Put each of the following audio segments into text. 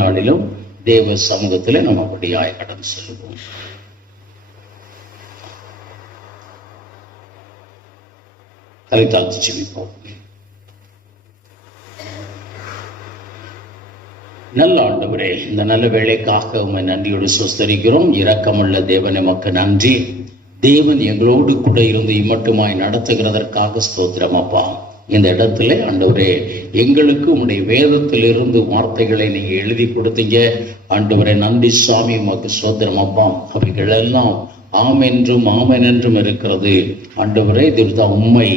நாளிலும் தேவ சமூகத்திலே நாம் அப்படியாய் கடந்து செல்வோம். தலை தாழ்த்தி ஜெபிப்போம். நல்ல ஆண்டவரே, இந்த நல்ல வேளைக்காக உம்மை நன்றியோடு ஸ்தோத்திரிக்கிறோம். இரக்கமுள்ள தேவன், எமக்கு நன்றி. தேவன் எங்களோடு கூட இருந்து இம்மட்டுமாய் நடத்துகிறதற்காக ஸ்தோத்திரம் அப்பா. இந்த இடத்துல ஆண்டவரே, எங்களுக்கு உம்முடைய வேதத்திலிருந்து வார்த்தைகளை நீங்க எழுதி கொடுத்தீங்க ஆண்டவரே. நன்றி சுவாமி, உமக்கு ஸ்தோத்திரம் அப்பா. அவைகள் எல்லாம் ஆம் என்றும் ஆமென் என்றும் இருக்கிறது ஆண்டவரே. இதுதான் உண்மை.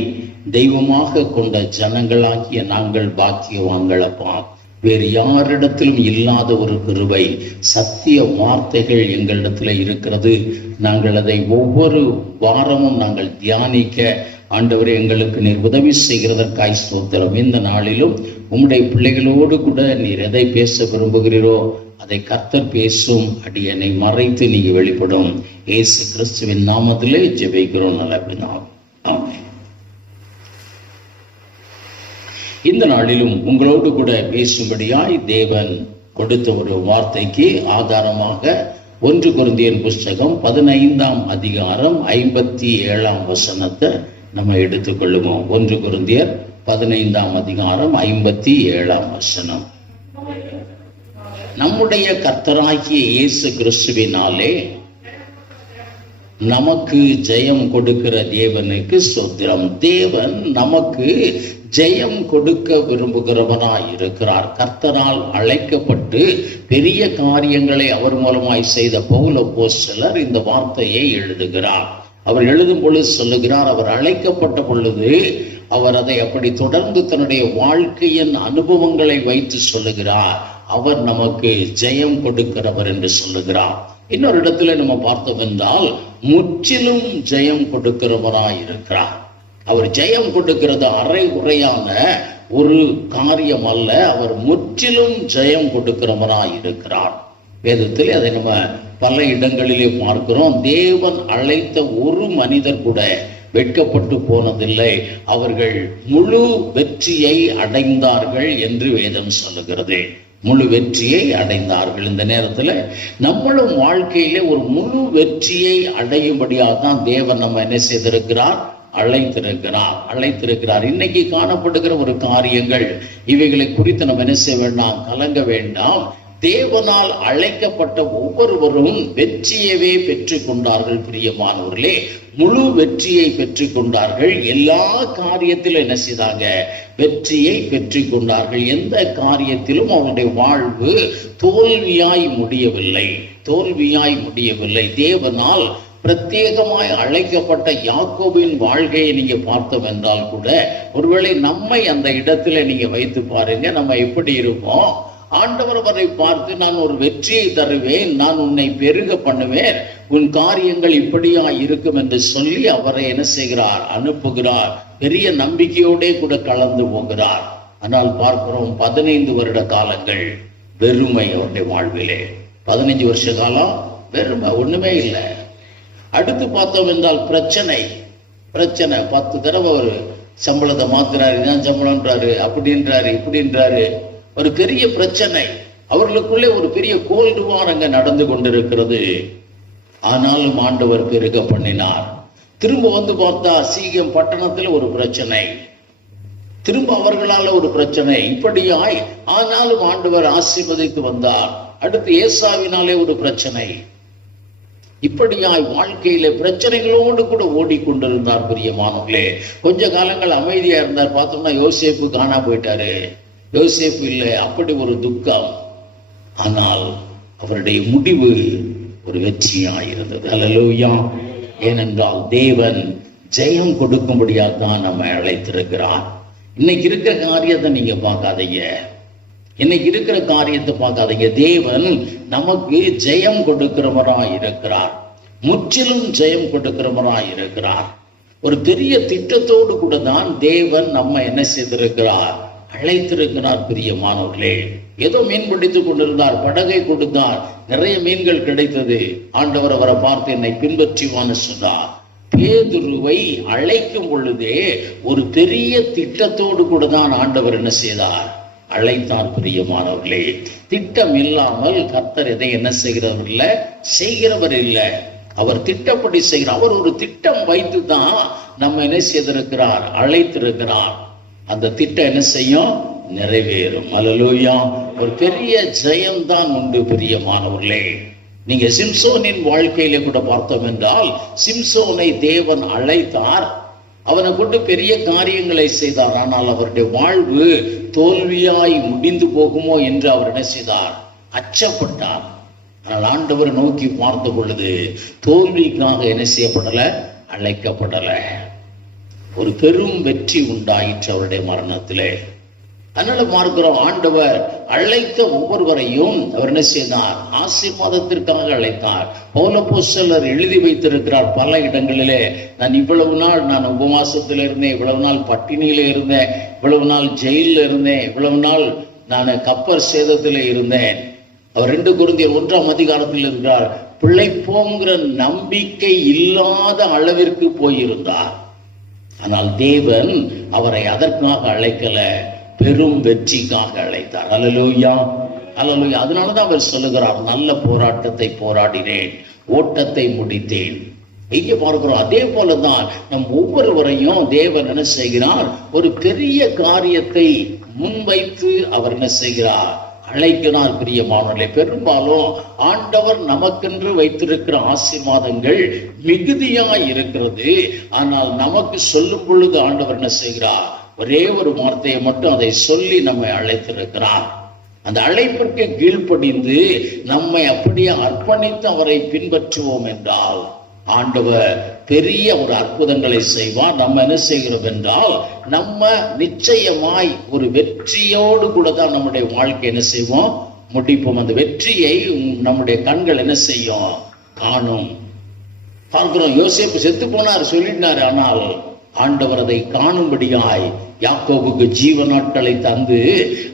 தெய்வமாக கொண்ட ஜனங்களாகிய நாங்கள் பாக்கியவான்கள் அப்பா. வேறு யாரிடத்திலும் இல்லாத ஒரு கிருபை, சத்திய வார்த்தைகள் எங்களிடத்துல இருக்கிறது. நாங்கள் அதை ஒவ்வொரு வாரமும் நாங்கள் தியானிக்க ஆண்டவரே எங்களுக்கு நீர் உதவி செய்கிறதற்காய் ஸ்தோத்திரம். இந்த நாளிலும் உம்முடைய பிள்ளைகளோடு கூட நீர் எதை பேச விரும்புகிறீரோ அதை கர்த்தர் பேசும். அடியனை மறைத்து நீங்க வெளிப்படும். இயேசு கிறிஸ்துவின் நாமத்திலே ஜெபிக்கிறோம். நல்ல அப்படின்னா ஆமென். இந்த நாளிலும் உங்களோடு கூட பேசும்படியாய் தேவன் கொடுத்த ஒரு வார்த்தைக்கு ஆதாரமாக 1 கொரிந்தியர் புஸ்தகம் 15ஆம் அதிகாரம் 57ஆம் வசனத்தை நம்ம எடுத்துக்கொள்ளுவோம். 1 கொரிந்தியர் 15ஆம் அதிகாரம் 57ஆம் வசனம். நம்முடைய கர்த்தராகிய இயேசு கிறிஸ்துவினாலே நமக்கு ஜெயம் கொடுக்கிற தேவனுக்கு ஸ்தோத்திரம். தேவன் நமக்கு ஜெயம் கொடுக்க விரும்புகிறவனாய் இருக்கிறார். கர்த்தரால் அழைக்கப்பட்டு பெரிய காரியங்களை அவர் மூலமாய் செய்த பவுல் அப்போஸ்தலர் இந்த வார்த்தையை எழுதுகிறார். அவர் எழுதும் பொழுது சொல்லுகிறார், அவர் அழைக்கப்பட்ட பொழுது அவர் அதை அப்படி தொடர்ந்து தன்னுடைய வாழ்க்கையின் அனுபவங்களை வைத்து சொல்லுகிறார். அவர் நமக்கு ஜெயம் கொடுக்கிறவர் என்று சொல்லுகிறார். இன்னொரு இடத்துல நம்ம பார்த்தோம் என்றால் முற்றிலும் ஜெயம் கொடுக்கிறவராய் இருக்கிறார். அவர் ஜெயம் கொடுக்கிறது அரை குறையான ஒரு காரியம் அல்ல. அவர் முற்றிலும் ஜெயம் கொடுக்கிறவராய் இருக்கிறார். வேதத்தில் அதை நம்ம பல இடங்களிலே பார்க்கிறோம். தேவன் அழைத்த ஒரு மனிதர் கூட வெட்கப்பட்டு போனதில்லை. அவர்கள் முழு வெற்றியை அடைந்தார்கள் என்று வேதம் சொல்லுகிறது. முழு வெற்றியை அடைந்தார்கள். இந்த நேரத்தில் நம்மளும் வாழ்க்கையிலே ஒரு முழு வெற்றியை அடையும்படியாக தான் தேவன் நம்ம என்ன செய்திருக்கிறார்? அழைத்திருக்கிறார். இன்னைக்கு காணப்படுகிற ஒரு காரியங்கள், இவைகளை குறித்து நம்ம என்ன செய்ய வேண்டாம்? கலங்க வேண்டாம். தேவனால் அழைக்கப்பட்ட ஒவ்வொருவரும் வெற்றியவே பெற்றுக் கொண்டார்கள். பிரியமானவர்களே, முழு வெற்றியை பெற்றுக் கொண்டார்கள். எல்லா காரியத்திலும் என்ன செய்தாங்க? வெற்றியை பெற்றுக் கொண்டார்கள். எந்த காரியத்திலும் அவருடைய வாழ்வு தோல்வியாய் முடியவில்லை. தேவனால் பிரத்யேகமாய் அழைக்கப்பட்ட யாக்கோபின் வாழ்க்கையை நீங்க பார்த்தோம் என்றால் கூட, ஒருவேளை நம்மை அந்த இடத்துல நீங்க வைத்து பாருங்க, நம்ம எப்படி இருப்போம்? ஆண்டவர் அவரை பார்த்து, நான் ஒரு வெற்றியை தருவேன், நான் உன்னை பெருக பண்ணுவேன், உன் காரியங்கள் இப்படியா இருக்கும் என்று சொல்லி அவரை என்ன செய்கிறார்? அனுப்புகிறார். பெரிய நம்பிக்கையோட கூட கலந்து போகிறார். ஆனால் பார்க்கிறோம், 15 வருட காலங்கள் வெறுமை அவருடைய வாழ்விலே. 15 வருஷ காலம் வெறுமை, ஒண்ணுமே இல்லை. அடுத்து பார்த்தோம் என்றால் பிரச்சனை. 10 தடவை ஒரு சம்பளத்தை மாத்துறாரு, இதான் சம்பளம்ன்றாரு, அப்படின்றாரு, இப்படின்றாரு. ஒரு பெரிய பிரச்சனை. அவர்களுக்குள்ளே ஒரு பெரிய கோல்டு வார் அங்க நடந்து கொண்டிருக்கிறது. ஆனாலும் ஆண்டவர் பெருக பண்ணினார். திரும்ப வந்து பார்த்தா சீகம் பட்டணத்துல ஒரு பிரச்சனை, திரும்ப அவர்களால ஒரு பிரச்சனை. இப்படியாய் ஆனாலும் ஆண்டவர் ஆசீர்வதித்து வந்தார். அடுத்து ஏசாவினாலே ஒரு பிரச்சனை. இப்படியாய் வாழ்க்கையில பிரச்சனைகளோடு கூட ஓடிக்கொண்டிருந்தார். பிரியமானவர்களே, கொஞ்ச காலங்கள் அமைதியா இருந்தார். பார்த்தோம்னா யோசேப்பு காணா போயிட்டாரு. யோசேப்பு இல்லை, அப்படி ஒரு துக்கம். ஆனால் அவருடைய முடிவு ஒரு வெற்றியாயிருந்தது. அல்லேலூயா. ஏனென்றால் தேவன் ஜெயம் கொடுக்கும்படியாக தான் நம்ம அழைத்திருக்கிறார். இன்னைக்கு இருக்கிற காரியத்தை நீங்க பார்க்காதீங்க, தேவன் நமக்கு ஜெயம் கொடுக்கிறவராய் இருக்கிறார். முற்றிலும் ஜெயம் கொடுக்கிறவராய் இருக்கிறார். ஒரு பெரிய திட்டத்தோடு கூட தான் தேவன் நம்ம என்ன செய்திருக்கிறார்? அழைத்திருக்கிறார். பிரியமானவர்களே, ஏதோ மீன் பிடித்துக் கொண்டிருந்தார், படகை கொடுத்தார், நிறைய மீன்கள் கிடைத்தது. ஆண்டவர் அவரை பார்த்து என்னை பின்பற்றிவான்னு சொன்னார். பேதுருவை அழைக்கும் பொழுதே ஒரு பெரிய திட்டத்தோடு கூட தான் ஆண்டவர் என்ன செய்தார்? அழைத்தார். பிரியமானவர்களே, திட்டம் இல்லாமல் கர்த்தர் எதை என்ன செய்கிறவர் இல்லை, செய்கிறவர் இல்லை. அவர் திட்டப்படி செய்கிறார். அவர் ஒரு திட்டம் வைத்து தான் நம்ம என்ன செய்திருக்கிறார், அழைத்திருக்கிறார். அந்த திட்டம் என்ன செய்யும், நிறைவேறும். அல்லேலூயா. ஒரு பெரிய ஜெயம்தான் உண்டு பிரியமானவர்களே. நீங்க சிம்சோனின் வாழ்க்கையில கூட பார்த்தோம் என்றால், சிம்சோனை தேவன் அழைத்தார், அவனை கொண்டு பெரிய காரியங்களை செய்தார். ஆனால் அவருடைய வாழ்வு தோல்வியாய் முடிந்து போகுமோ என்று அவர் என்ன செய்தார், அச்சப்பட்டார். ஆனால் ஆண்டவர் நோக்கி பார்த்த பொழுது தோல்விக்காக என்ன செய்யப்படல, அழைக்கப்படல. ஒரு பெரும் வெற்றி உண்டாயிற்று அவருடைய மரணத்திலே. அதனால பார்க்கிறோம், ஆண்டவர் அழைத்த ஒவ்வொருவரையும் அவர் என்ன செய்தார், ஆசீர்வாதத்திற்காக அழைத்தார். பவுலப்போஸ்தலர் எழுதி வைத்திருக்கிறார் பல இடங்களிலே, நான் இவ்வளவு நாள் நான் உபவாசத்தில் இருந்தேன், இவ்வளவு நாள் பட்டினியில இருந்தேன், இவ்வளவு நாள் ஜெயிலில் இருந்தேன், இவ்வளவு நாள் நான் கப்பர் சேதத்தில் இருந்தேன். அவர் 2 கொரிந்தியர் 1ஆம் அதிகாரத்தில் இருக்கிறார். பிழைப்போங்கிற நம்பிக்கை இல்லாத அளவிற்கு போயிருந்தார். ஆனால் தேவன் அவரை அதற்காக அழைக்கல, பெரும் வெற்றிக்காக அழைத்தார். அல்லேலூயா, அல்லேலூயா. அதனாலதான் அவர் சொல்லுகிறார், நல்ல போராட்டத்தை போராடினேன், ஓட்டத்தை முடித்தேன். இங்கே பார்க்கிறோம், அதே போலதான் நம் ஒவ்வொருவரையும் தேவன் என்ன செய்கிறார், ஒரு பெரிய காரியத்தை முன்வைத்து அவர் என்ன செய்கிறார், அழைக்கிறார். பிரியமானவர்களே, பெரும்பாலும் ஆண்டவர் நமக்கென்று வைத்திருக்கிற ஆசீர்வாதங்கள் மிகுதியாய் இருக்கிறது. ஆனால் நமக்கு சொல்லும் பொழுது ஆண்டவர் என்ன செய்கிறார், ஒரே ஒரு வார்த்தையை மட்டும் அதை சொல்லி நம்மை அழைத்திருக்கிறார். அந்த அழைப்பிற்கு கீழ்ப்படிந்து நம்மை அப்படியே அர்ப்பணித்து அவரை பின்பற்றுவோம் என்றால் ஆண்டவர் பெரிய ஒரு அற்புதங்களை செய்வார். நம்ம என்ன செய்கிறோம் என்றால், நம்ம நிச்சயமாய் ஒரு வெற்றியோடு கூட தான் நம்முடைய வாழ்க்கை என்ன செய்வோம், முடிப்போம். அந்த வெற்றியை நம்முடைய கண்கள் என்ன செய்யும், காணும். பார்க்கிறோம், யோசேப்பு செத்து போனார் சொல்லிட்டார். ஆனால் ஆண்டவர் அதை காணும்படியாய் யாக்கோபுக்கு ஜீவ நாட்களை தந்து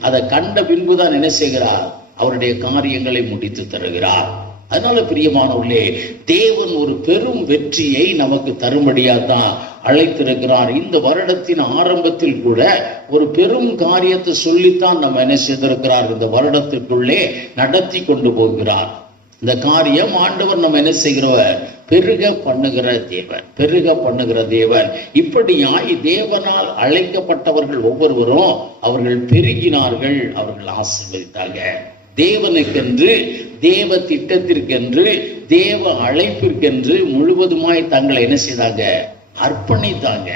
அதை கண்ட பின்புதான் என்ன செய்கிறார், அவருடைய காரியங்களை முடித்து தருகிறார். அதனால பிரியமானவர்களே, தேவன் ஒரு பெரும் வெற்றியை நமக்கு தரும்படியா தான் அழைத்திருக்கிறார். இந்த வருடத்தின் ஆரம்பத்தில் கூட ஒரு பெரும் காரியத்தை சொல்லித்தான் நம்ம என்ன செய்திருக்கிறார், இந்த வருடத்திற்குள்ளே நடத்தி கொண்டு போகிறார். இந்த காரியம் ஆண்டவர் நம்ம என்ன செய்கிறவர், பெருக பண்ணுகிற தேவன், பெருக பண்ணுகிற தேவன். இப்படியாய் தேவனால் அழைக்கப்பட்டவர்கள் ஒவ்வொருவரும் அவர்கள் பெருகினார்கள், அவர்கள் ஆசீர்வதித்தாங்க. தேவனுக்கென்று, தேவ திட்டத்திற்கென்று, தேவ அழைப்பிற்கென்று முழுவதுமாய் தங்களை என்ன செய்தாங்க, அர்ப்பணித்தாங்க.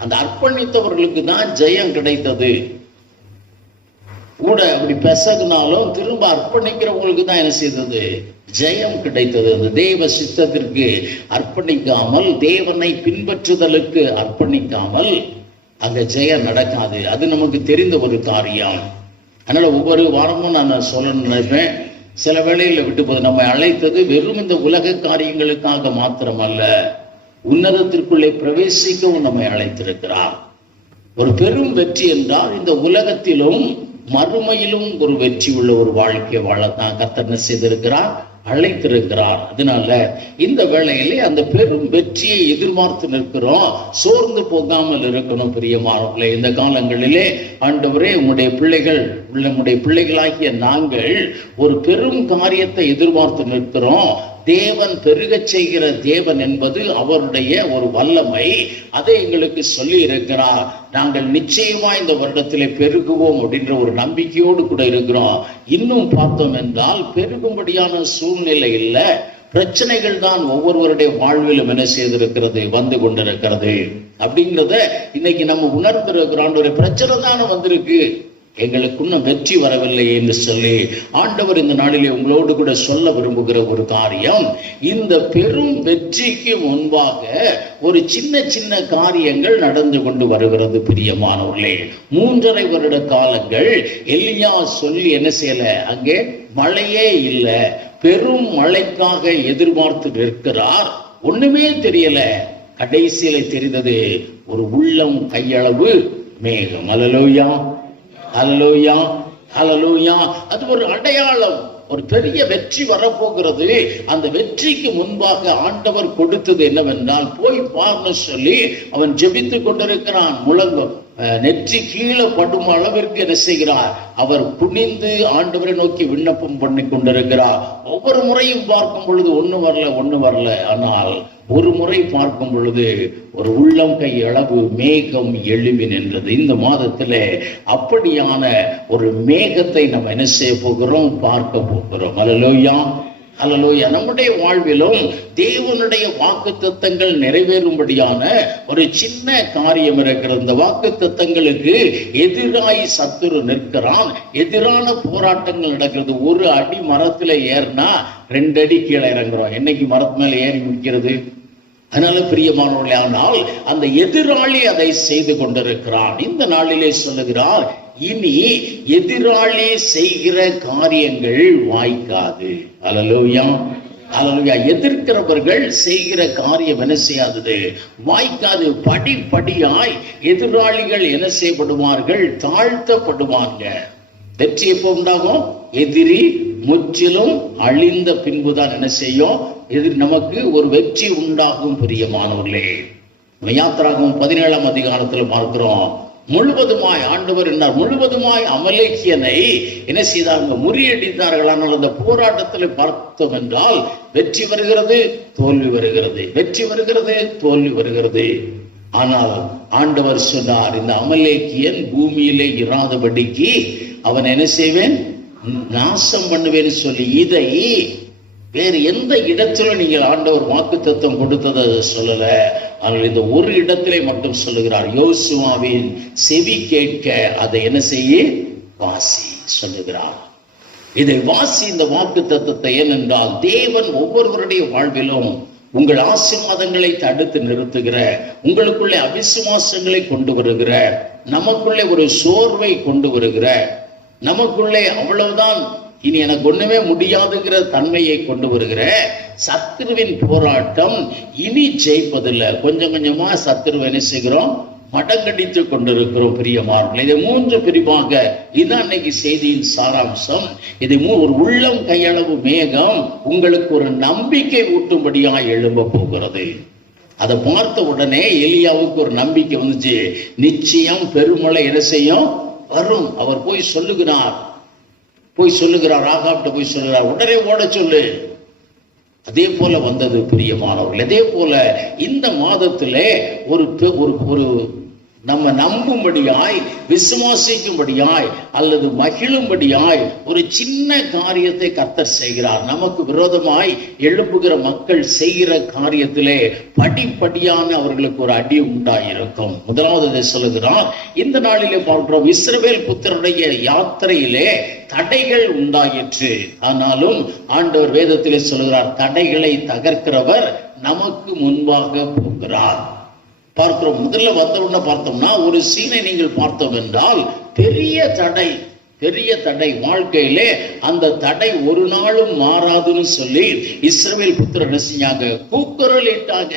அந்த அர்ப்பணித்தவர்களுக்கு தான் ஜெயம் கிடைத்தது. கூட அப்படி பெசகுனாலும் திரும்ப அர்ப்பணிக்கிறவங்களுக்கு தான் என்ன செய்தது, ஜெயம் கிடைத்தது. அந்த தேவ சித்தத்திற்கு அர்ப்பணிக்காமல், தேவனை பின்பற்றுதலுக்கு அர்ப்பணிக்காமல் அங்க ஜெயம் நடக்காது. அது நமக்கு தெரிந்த ஒரு காரியம். அதனால ஒவ்வொரு வாரமும் நான் சொல்ல நினைப்பேன், சில வேளையில விட்டு போது நம்மை அழைத்தது வெறும் இந்த உலக காரியங்களுக்காக மாத்திரமல்ல, உன்னதத்திற்குள்ளே பிரவேசிக்கவும் நம்மை அழைத்திருக்கிறார். ஒரு பெரும் வெற்றி என்றால் இந்த உலகத்திலும் மறுமையிலும் ஒரு வெற்றி உள்ள ஒரு வாழ்க்கை வாழத்தான் கர்த்தர் என்ன செய்திருக்கிறார், அழைத்திருக்கிறார். அதனால இந்த வேளையிலே அந்த பெரும் வெற்றியை எதிர்பார்த்து நிற்கிறோம். சோர்ந்து போகாமல் இருக்கணும் பிரியமானவர்களே. இந்த காலங்களிலே ஆண்டவரே, உம்முடைய பிள்ளைகள், நம்முடைய பிள்ளைகளாகிய நாங்கள் ஒரு பெரும் காரியத்தை எதிர்பார்த்து நிற்கிறோம். தேவன் பெருகச் செய்கிற தேவன் என்பது அவருடைய ஒரு வல்லமை. அதை எங்களுக்கு சொல்லி இருக்கிறார். நாங்கள் நிச்சயமா இந்த வருடத்திலே பெருகுவோம் அப்படின்ற ஒரு நம்பிக்கையோடு கூட இருக்கிறோம். இன்னும் பார்த்தோம் என்றால் பெருகும்படியான சூழ்நிலை இல்லை, பிரச்சனைகள் தான் ஒவ்வொருவருடைய வாழ்விலும் என்ன செய்திருக்கிறது, வந்து கொண்டிருக்கிறது. அப்படிங்கிறத இன்னைக்கு நம்ம உணர்ந்திருக்கிறோம். ஒரு பிரச்சனை தானே வந்திருக்கு, எங்களுக்கு இன்னும் வெற்றி வரவில்லை என்று சொல்லி ஆண்டவர் இந்த நாளிலே உங்களோடு கூட சொல்ல விரும்புகிற ஒரு காரியம், இந்த பெரும் வெற்றிக்கு முன்பாக ஒரு சின்ன சின்ன காரியங்கள் நடந்து கொண்டு வருகிறது பிரியமானவர்களே. 3.5 வருட காலங்கள் எலியா சொல்லி என்ன செய்யல, அங்கே மழையே இல்லை, பெரும் மழைக்காக எதிர்பார்த்து நிற்கிறார். ஒண்ணுமே தெரியல. கடைசியில தெரிந்தது ஒரு உள்ளம் கையளவு மேகம். அல்லேலூயா, அல்லேலூயா, அல்லேலூயா. அது ஒரு அடையாளம். ஒரு பெரிய வெற்றி வரப்போகிறது. அந்த வெற்றிக்கு முன்பாக ஆண்டவர் கொடுத்தது என்னவென்றால், போய் பார்ன்னு சொல்லி அவன் ஜெபித்து கொண்டிருக்கிறான். நெற்றி கீழே படும் அளவிற்கு என்ன செய்கிறார்? அவர் குனிந்து ஆண்டவரை நோக்கி விண்ணப்பம் பண்ணி கொண்டிருக்கிறார். ஒவ்வொரு முறையும் பார்க்கும் பொழுது ஒண்ணு வரல. ஆனால் ஒரு முறை பார்க்கும் பொழுது ஒரு உள்ளம் கை அளவு மேகம் எழும்பி நின்றது. இந்த மாதத்திலே அப்படியான ஒரு மேகத்தை நம்ம என்ன செய்ய போகிறோம்? பார்க்க போகிறோம். அல்லேலூயா, அல்லேலூயா. நம்முடைய வாழ்விலும் தேவனுடைய வாக்குத்தத்தங்கள் நிறைவேறும்படியான ஒரு சின்ன காரியம் இருக்கிறது. இந்த வாக்குத்தத்தங்களுக்கு எதிராய் சத்துரு நிற்கிறான். எதிரான போராட்டங்கள் நடக்கிறது. ஒரு அடி மரத்துல ஏறினா 2 அடி கீழே இறங்குறோம். என்னைக்கு மரத்து மேல ஏறி முடிக்கிறது? அதனால பிரியமானவர்களே, ஆனால் அந்த எதிராளி அதை செய்து கொண்டிருக்கிறான். இந்த நாளிலே சொல்லுகிறார், இனி எதிராளி செய்கிற காரியங்கள் வாய்க்காது. அல்லேலூயா, அல்லேலூயா. எதிர்க்கிறவர்கள் செய்கிற காரியம் என்ன செய்யாதது? வாய்க்காது. படிப்படியாய் எதிராளிகள் என்ன செய்யப்படுவார்கள்? தாழ்த்தப்படுவாங்க. வெற்றி எப்போ உண்டாகும்? எதிரி முற்றிலும் அழிந்த பின்புதான் என்ன செய்யும்? நமக்கு ஒரு வெற்றி உண்டாகும். பிரியமானவர்களே, யாத்திராகமம் 17ஆம் அதிகாரத்தில் பார்க்கிறோம். முழுவதுமாய் ஆண்டவர் என்ன முழுவதுமாய் அமலேக்கியனை என்ன செய்தாங்க? முறியடித்தார்கள். ஆனால் அந்த போராட்டத்தில் பார்த்தோம் என்றால் வெற்றி வருகிறது, தோல்வி வருகிறது, வெற்றி வருகிறது, தோல்வி வருகிறது. ஆனால் ஆண்டவர் சொன்னார், இந்த அமலேக்கியன் பூமியிலே இராதபடிக்கு அவன் என்ன செய்வேன்? நாசம் பண்ணுவேன்னு சொல்லி இதை வேறு எந்த இடத்துல நீங்கள் ஆண்டவர் வாக்குத்தத்தம் கொடுத்ததை சொல்லல. ஆனால் இந்த ஒரு இடத்திலே மட்டும் சொல்லுகிறார். யோசுவாவின் செவி கேட்க அதை என்ன செய்ய? வாசி சொல்லுகிறார். இதை வாசி, இந்த வாக்குத்தத்தத்தை. ஏனென்றால் தேவன் ஒவ்வொருவருடைய வாழ்விலும் உங்கள் ஆசீர்வாதங்களை தடுத்து நிறுத்துகிற, உங்களுக்குள்ளே அவிசுவாசங்களை கொண்டு வருகிற, நமக்குள்ளே ஒரு சோர்வை கொண்டு வருகிற, நமக்குள்ளே அவ்வளவுதான் இனி எனக்கு ஒண்ணுமே முடியாதுங்கிற தன்மையை கொண்டு வருகிற சத்துருவின் போராட்டம் இனி ஜெயிப்பதில்லை. கொஞ்சம் கொஞ்சமா சத்துருவை என்ன செய்கிறோம்? மடங்கடித்து கொண்டிருக்கிறோம். பிரியமானவர்களே, இதை 3 பிரிவாக, இதுதான் இன்னைக்கு செய்தியின் சாராம்சம். இதை ஒரு உள்ளம் கையளவு மேகம் உங்களுக்கு ஒரு நம்பிக்கை ஊட்டும்படியாக எழும்ப போகிறது. அதை பார்த்த உடனே எலியாவுக்கு ஒரு நம்பிக்கை வந்துச்சு. நிச்சயம் பெருமழை என்ன செய்யும்? வரும். அவர் போய் சொல்லுகிறார், ஆகாப்ட போய் சொல்லுகிறார், உடனே ஓட சொல்லு. அதே போல வந்தது. பிரியமானவர்கள், அதே போல இந்த மாதத்திலே ஒரு நம்ம நம்பும்படியாய், விசுவாசிக்கும்படியாய் அல்லது மகிழும்படியாய் ஒரு சின்ன காரியத்தை கர்த்தர் செய்கிறார். நமக்கு விரோதமாய் எழுப்புகிற மக்கள் செய்கிற காரியத்திலே படிப்படியான அவர்களுக்கு ஒரு அடி உண்டாயிருக்கும். முதலாவது சொல்லுகிறார், இந்த நாளிலே பார்க்கிறோம், இஸ்ரவேல் புத்திரருடைய யாத்திரையிலே தடைகள் உண்டாயிற்று. ஆனாலும் ஆண்டவர் வேதத்திலே சொல்லுகிறார், தடைகளை தகர்க்கிறவர் நமக்கு முன்பாக போகிறார். பார்க்கிறோம். முதல்ல வந்தவுடனே பார்த்தோம்னா ஒரு சீனை நீங்கள் பார்த்தோம் என்றால் பெரிய தடை வாழ்க்கையிலே, அந்த தடை ஒரு நாளும் மாறாதுன்னு சொல்லி இஸ்ரவேல் புத்திரர் என்ன செஞ்சாங்க? கூக்குரல் இட்டாங்க.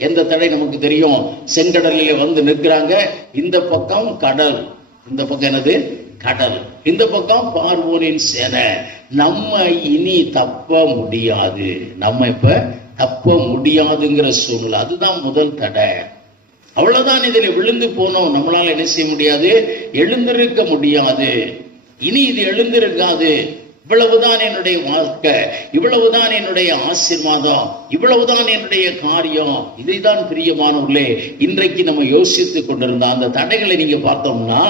எந்த தடை நமக்கு தெரியும்? செங்கடலிலே வந்து நிற்கிறாங்க. இந்த பக்கம் கடல், இந்த பக்கம் என்னது? கடல். இந்த பக்கம் பார்வோனின் சேனை. நம்ம இனி தப்ப முடியாது, நம்ம இப்ப தப்ப முடியாதுங்கிற சூழ்நிலை. அதுதான் முதல் தடை. அவ்வளவுதான். இதில் விழுந்து போனோம், நம்மளால என்ன செய்ய முடியாது? எழுந்திருக்க முடியாது. இனி இது எழுந்திருக்காது. இவ்வளவுதான் என்னுடைய வாழ்க்கை, இவ்வளவுதான் என்னுடைய ஆசீர்வாதம், இவ்வளவுதான் என்னுடைய காரியம். இதைதான் பிரியமானவர்களே இன்றைக்கு நம்ம யோசித்துக் கொண்டிருந்த அந்த தடைகளை நீங்க பார்த்தோம்னா,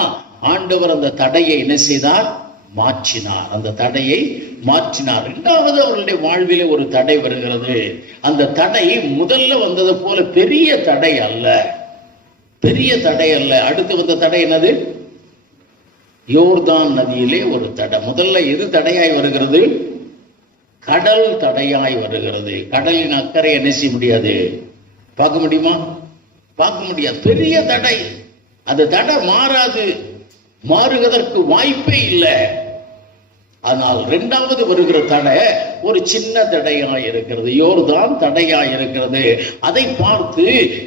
ஆண்டவர் அந்த தடையை என்ன செய்தார்? மாற்றினார். அந்த தடையை மாற்றினார். இரண்டாவது அவர்களுடைய வாழ்விலே ஒரு தடை வருகிறது. அந்த தடை முதல்ல வந்தது போல பெரிய தடை அல்ல, அடுத்து வந்த தடை என்னது? யோர்தான் நதியிலே ஒரு தடை. முதல்ல எது தடையாய் வருகிறது? கடல் தடையாய் வருகிறது. கடலின் அக்கறை என்ன செய்ய முடியாது? பார்க்க முடியுமா? பார்க்க முடியாது. பெரிய தடை. அந்த தடை மாறாது, மாறுவதற்கு வாய்ப்பே இல்லை. ஆனால் இரண்டாவது வருகிற தடை ஒரு சின்ன தடையாய் இருக்கிறது. யோர்தான் தடையாய் இருக்கிறது. அதை பார்த்து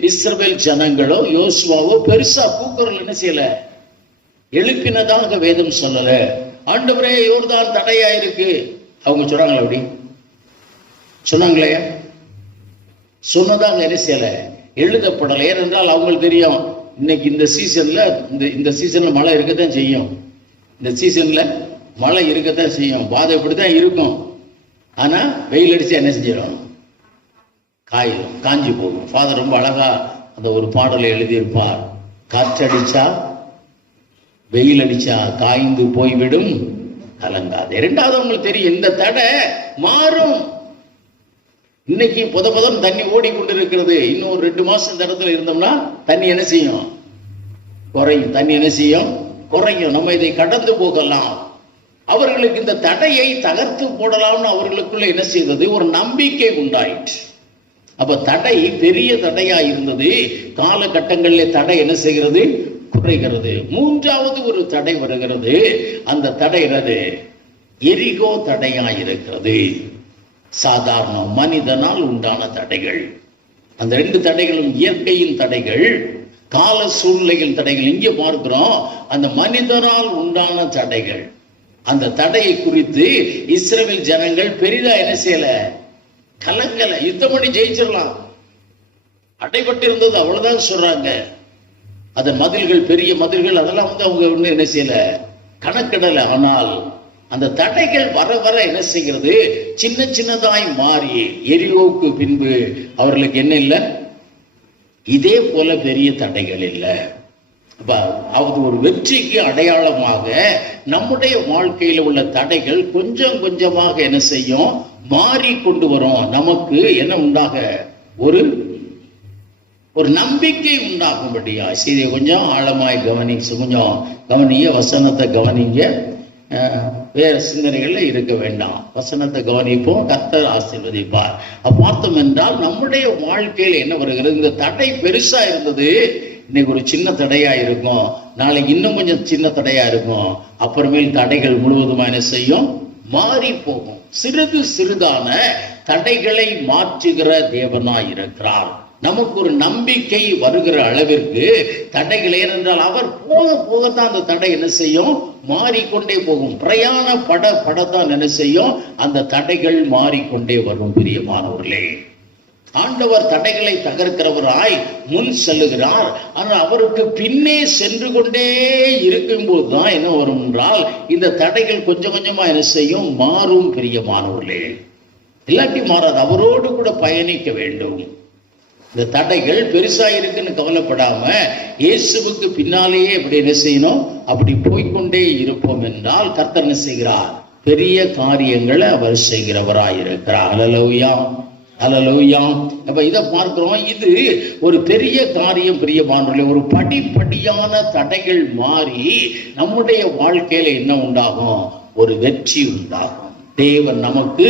இஸ்ரவேல் ஜனங்களோ யோசுவாவோ பெருசா கூக்குரல் என்ன செய்யல, எழுப்பினதாக வேதம் சொல்லல. ஆண்டவரே, யோர்தான் தடையா இருக்கு. அவங்க சொல்றாங்களா? அப்படி சொன்னாங்களே? சொன்னதாங்க என்ன செய்யல, எழுதப்படலை. ஏனென்றால் அவங்களுக்கு தெரியும், இன்னைக்கு இந்த சீசன்ல இந்த சீசன்ல மழை இருக்கத்தான் செய்யும். இந்த சீசன்ல மழை இருக்கத்தான் செய்யும். பாதை இப்படித்தான் இருக்கும். ஆனா வெயில் அடிச்சா என்ன செஞ்சிடும்? காயிடும், காஞ்சி போகும். ஃபாதர் ரொம்ப அழகா அந்த ஒரு பாடலை எழுதியிருப்பார். காற்றடிச்சா வெயில் அடிச்சா காய்ந்து போய்விடும் கலங்காது. இரண்டாவது உங்களுக்கு தெரியும், இந்த தடை மாறும். இன்னைக்கு புதம் தண்ணி ஓடிக்கொண்டிருக்கிறது. இன்னும் ஒரு 2 மாசம் இந்த இடத்துல இருந்தோம்னா தண்ணி என்ன செய்யும்? குறையும். தண்ணி என்ன செய்யும்? குறையும். நம்ம இதை கடந்து போகலாம். அவர்களுக்கு இந்த தடையை தகர்த்து போடலாம்னு அவர்களுக்குள்ள என்ன செய்தது? ஒரு நம்பிக்கை உண்டாயிற்று. அப்ப தடை பெரிய தடையா இருந்தது. காலகட்டங்களில் தடை என்ன செய்கிறது? குறைகிறது. மூன்றாவது ஒரு தடை வருகிறது. அந்த தடை என்னது? எரிகோ தடையா இருக்கிறது. சாதாரண மனிதனால் உண்டான தடைகள். அந்த 2 தடைகளும் இயற்கையின் தடைகள், கால சூழ்நிலையின் தடைகள். இங்கே பார்க்கிறோம் அந்த மனிதனால் உண்டான தடைகள். அந்த தடையை குறித்து இஸ்ரவேல் ஜனங்கள் பெரிதா என்ன செய்யல? கலங்கல. யுத்தம் பண்ணி ஜெயிச்சிடலாம், அடைபட்டு இருந்தது, அவ்வளவுதான் சொல்றாங்க. அதன் மதில்கள், பெரிய மதில்கள், அதெல்லாம் அவங்க ஒண்ணு என்ன செய்யல, கணக்கிடல. ஆனால் அந்த தடைகள் வர வர என்ன செய்கிறது? சின்ன சின்னதாய் மாறி எரிகோவுக்கு பின்பு அவர்களுக்கு என்ன இல்லை? இதே போல பெரிய தடைகள் இல்லை. அது ஒரு வெற்றிக்கு அடையாளமாக நம்முடைய வாழ்க்கையில் உள்ள தடைகள் கொஞ்சம் கொஞ்சமாக என்ன செய்யும்? மாறி கொண்டு வரும். நமக்கு என்ன உண்டாக? ஒரு நம்பிக்கை உண்டாகும்படியா. இதை கொஞ்சம் ஆழமாய் கொஞ்சம் கவனிங்க, வசனத்தை கவனிங்க, வேற சிந்தனைகள்ல இருக்க வேண்டாம். வசனத்தை கவனிப்போம், கர்த்தர் ஆசீர்வதிப்பார். பார்த்தோம் என்றால் நம்முடைய வாழ்க்கையில என்ன வருகிறது? இந்த தடை பெருசா இருந்தது, இன்னைக்கு ஒரு சின்ன தடையா இருக்கும், நாளைக்கு இன்னும் கொஞ்சம் சின்ன தடையா இருக்கும், அப்புறமேல் தடைகள் முழுவதுமா என்ன செய்யும்? மாறி போகும். சிறிது சிறிதான தடைகளை மாற்றுகிற தேவனாய் இருக்கிறார். நமக்கு ஒரு நம்பிக்கை வருகிற அளவிற்கு தடைகள், ஏனென்றால் அவர் போக போகத்தான் அந்த தடை என்ன செய்யும்? மாறிக்கொண்டே போகும். பிரயாண படத்தான் என்ன செய்யும்? அந்த தடைகள் மாறிக்கொண்டே வரும். பிரியமானவர்களே, ஆண்டவர் தடைகளை தகர்க்கிறவராய் முன் செல்லுகிறார். ஆனால் அவருக்கு பின்னே சென்று கொண்டே இருக்கும் போதுதான் என்ன வரும் என்றால், இந்த தடைகள் கொஞ்சம் கொஞ்சமா என்ன செய்யும்? மாறும். பிரியமானவர்களே, இல்லாட்டி மாறாது. அவரோடு கூட பயணிக்க வேண்டும். இந்த தடைகள் பெருசா இருக்குன்னு கவலைப்படாம இயேசுவுக்கு பின்னாலேயே எப்படி என்ன செய்யணும்? அப்படி போய்கொண்டே இருப்போம் என்றால் கர்த்தர் என்ன செய்கிறார்? பெரிய காரியங்களை அவர் செய்கிறவராய் இருக்கிறார். அல்லேலூயா, அல்லேலூயா. அப்ப இதை பார்க்கிறோம். இது ஒரு பெரிய காரியம். பிரியமானவர்களே, ஒரு படிப்படியான தடைகள் மாறி நம்முடைய வாழ்க்கையில என்ன உண்டாகும்? ஒரு வெற்றி உண்டாகும். தேவன் நமக்கு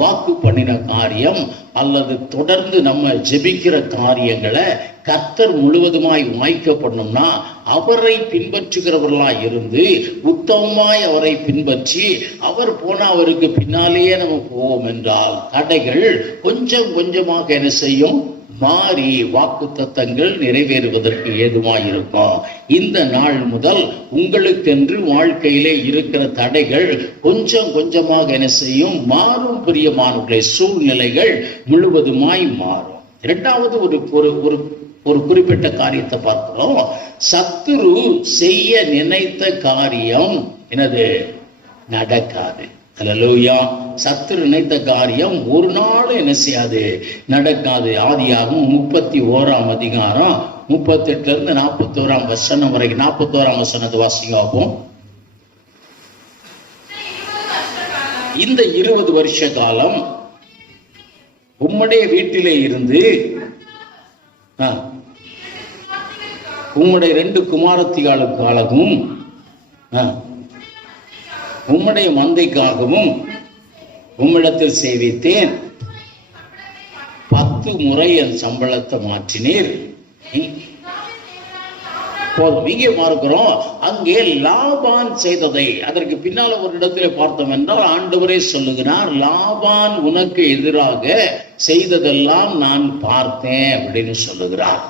வாக்கு பண்ணின காரியம் அல்லது தொடர்ந்து நம்ம ஜெபிக்கிற காரியங்களை கர்த்தர் முழுவதுமாய் வாய்க்கப்படணும்னா அவரை பின்பற்றுகிறவர்களாய் இருந்து உத்தமமாய் அவரை பின்பற்றி அவர் போனா அவருக்கு பின்னாலேயே நம்ம போவோம் என்றால் தடைகள் கொஞ்சம் கொஞ்சமாக என்ன செய்யும்? மாறி வாக்குத்தத்தங்கள் நிறைவேறுவதற்கு ஏதுவாயிருக்கும். இந்த நாள் முதல் உங்களுக்கென்று வாழ்க்கையிலே இருக்கிற தடைகள் கொஞ்சம் கொஞ்சமாக என்ன செய்யும்? மாறும். பிரியமானவர்களே, சூழ்நிலைகள் முழுவதுமாய் மாறும். இரண்டாவது ஒரு குறிப்பிட்ட காரியத்தை பார்க்கிறோம். சத்துரு செய்ய நினைத்த காரியம் என்னது? நடக்காது. அல்லேலூயா. சத்துரு நினைத்த காரியம் ஒரு நாள் என்ன செய்யாது? நடக்காது. ஆதியாகமம் 31ஆம் அதிகாரம் 38 இருந்து 41ஆம் வசனம் வரைக்கும். 41ஆம் வசனத்தை வாசிங்க ஆகும். இந்த 20 வருஷ காலம் உம்முடைய வீட்டிலே இருந்து உம்முடைய 2 குமாரத்திகளுக்காகவும் உம்முடைய மந்தைக்காகவும் உம்மிடத்தில் சேவித்தேன். 10 முறை என் சம்பளத்தை மாற்றினீர். இங்கே பார்க்கிறோம், அங்கே லாபான் செய்ததை அதற்கு பின்னால ஒரு இடத்துல பார்த்தோம் என்றால் ஆண்டவரே சொல்லுகிறார், லாபான் உனக்கு எதிராக செய்ததெல்லாம் நான் பார்த்தேன் அப்படின்னு சொல்லுகிறார்.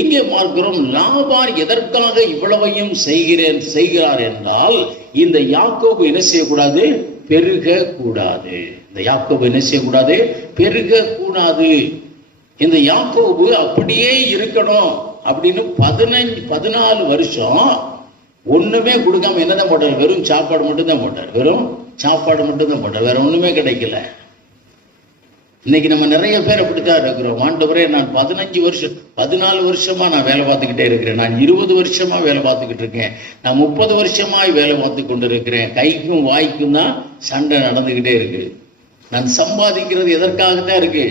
இங்கே பார்க்கிறோம், லாபான் எதற்காக இவ்வளவையும் செய்கிறார் என்றால் இந்த யாக்கோபு என்ன செய்யக்கூடாது? பெருக கூடாது. இந்த யாக்கோபு என்ன செய்யக்கூடாது? பெருக கூடாது. இந்த யாக்கோபு அப்படியே இருக்கணும் அப்படின்னு 14 வருஷம் ஒண்ணுமே கொடுக்காம என்னதான் போட்டார்? வெறும் சாப்பாடு மட்டும்தான் போட்டார். வெறும் சாப்பாடு மட்டும்தான் போட்டார், வேற ஒண்ணுமே கிடைக்கல. இன்னைக்கு நம்ம நிறைய பேர் அப்படித்தான் இருக்கிறோம். ஆண்டவரே, நான் 14 வருஷமா நான் வேலை பார்த்துக்கிட்டே இருக்கிறேன், நான் 20 வருஷமா வேலை பார்த்துக்கிட்டு இருக்கேன், நான் 30 வருஷமா வேலை பார்த்து கொண்டு இருக்கிறேன், கைக்கும் வாய்க்கும் தான் சண்டை நடந்துகிட்டே இருக்கு. நான் சம்பாதிக்கிறது எதற்காகத்தான் இருக்கு?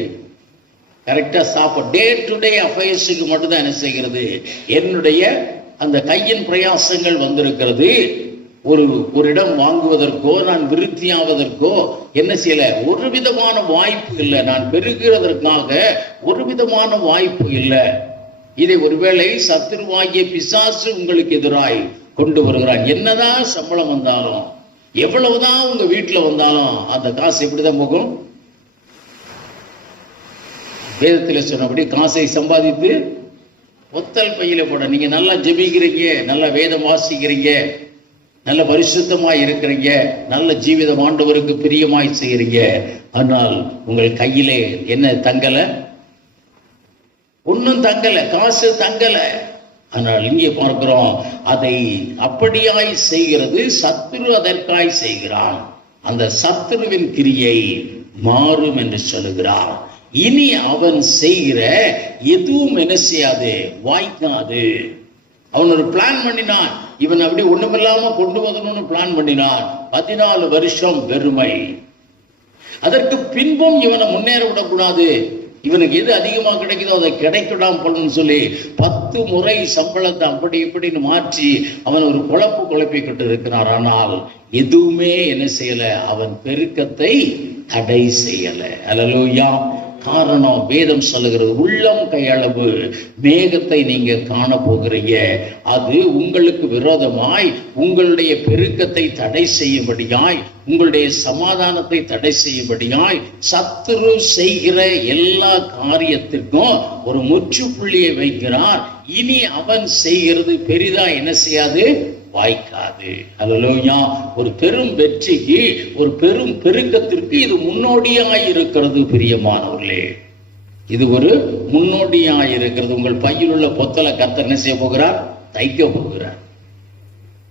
கரெக்டா சாப்பாடு, டே டு டே அஃபேர்ஸுக்கு மட்டும்தான் என்ன செய்கிறது? என்னுடைய அந்த கையின் பிரயாசங்கள் வந்திருக்கிறது. ஒரு இடம் வாங்குவதற்கோ நான் விருத்தியாவதற்கோ என்ன செய்யல, ஒரு விதமான வாய்ப்பு இல்லை. நான் பெருகிறதற்காக ஒரு விதமான வாய்ப்பு இல்லை. இதை ஒருவேளை சத்துருவாகிய பிசாசு உங்களுக்கு எதிராய் கொண்டு வருகிறான். என்னதான் சம்பளம் வந்தாலும், எவ்வளவுதான் உங்க வீட்டுல வந்தாலும் அந்த காசு எப்படிதான் போகும்? வேதத்துல சொன்னபடி காசை சம்பாதித்து ஒத்தல் பையில போட. நீங்க நல்லா ஜெபிக்கிறீங்க, நல்லா வேதம் வாசிக்கிறீங்க, நல்ல பரிசுத்தமாய் இருக்கிறீங்க, நல்ல ஜீவிதம் ஆண்டவருக்கு பிரியமாய் செய்கிறீங்க, ஆனால் உங்கள் கையிலே என்ன தங்கல? ஒன்னும் தங்கல, காசு தங்கல. ஆனால் இங்கே பார்க்கிறோம், அதை அப்படியாய் செய்கிறது சத்துரு, அதற்காய் செய்கிறான். அந்த சத்துருவின் கிரியை மாறும் என்று சொல்லுகிறார். இனி அவன் செய்கிற எதுவும் என்ன செய்யாது, வாய்க்காது. அவன் ஒரு பிளான் பண்ணினான், இவன் அப்படி ஒண்ணுமில்லாம கொண்டு வரணும்னு பிளான் பண்ணினான். 14 வருஷம் வெறுமை. அதற்கு பின்பும் இவனை முன்னேற விடக்கூடாது, இவனுக்கு எது அதிகமா கிடைக்குதோ அதை கிடைக்கடாம போலன்னு சொல்லி 10 முறை சம்பளத்தை அப்படி இப்படின்னு மாற்றி அவன் ஒரு குழப்பிக்கிட்டு இருக்கிறார். ஆனால் எதுவுமே என்ன செய்யல, அவன் பெருக்கத்தை தடை செய்யல. அல்லேலூயா. காரணம், வேதம் சொல்லுகிறது, உள்ளம் கையளவு மேகத்தை நீங்க காண போகிறீங்க. அது உங்களுக்கு விரோதமாய் உங்களுடைய பெருக்கத்தை தடை செய்யும்படியாய், உங்களுடைய சமாதானத்தை தடை செய்யும்படியாய் சத்துரு செய்கிற எல்லா காரியத்திற்கும் ஒரு முற்றுப்புள்ளியை வைக்கிறார். இனி அவன் செய்கிறது பெரிதா என்ன செய்யாது, வாய்க்காது. அல்லேலூயா. ஒரு பெரும் வெற்றிக்கு, ஒரு பெரும் பெருக்கத்திற்கு இது முன்னோடியாய் இருக்கிறது. பிரியமானவர்களே, இது ஒரு முன்னோடியாய் இருக்கிறது. உங்கள் பையில் உள்ள பொத்தலை கர்த்தர் என்ன செய்ய போகிறார்? தைக்க போகிறார்.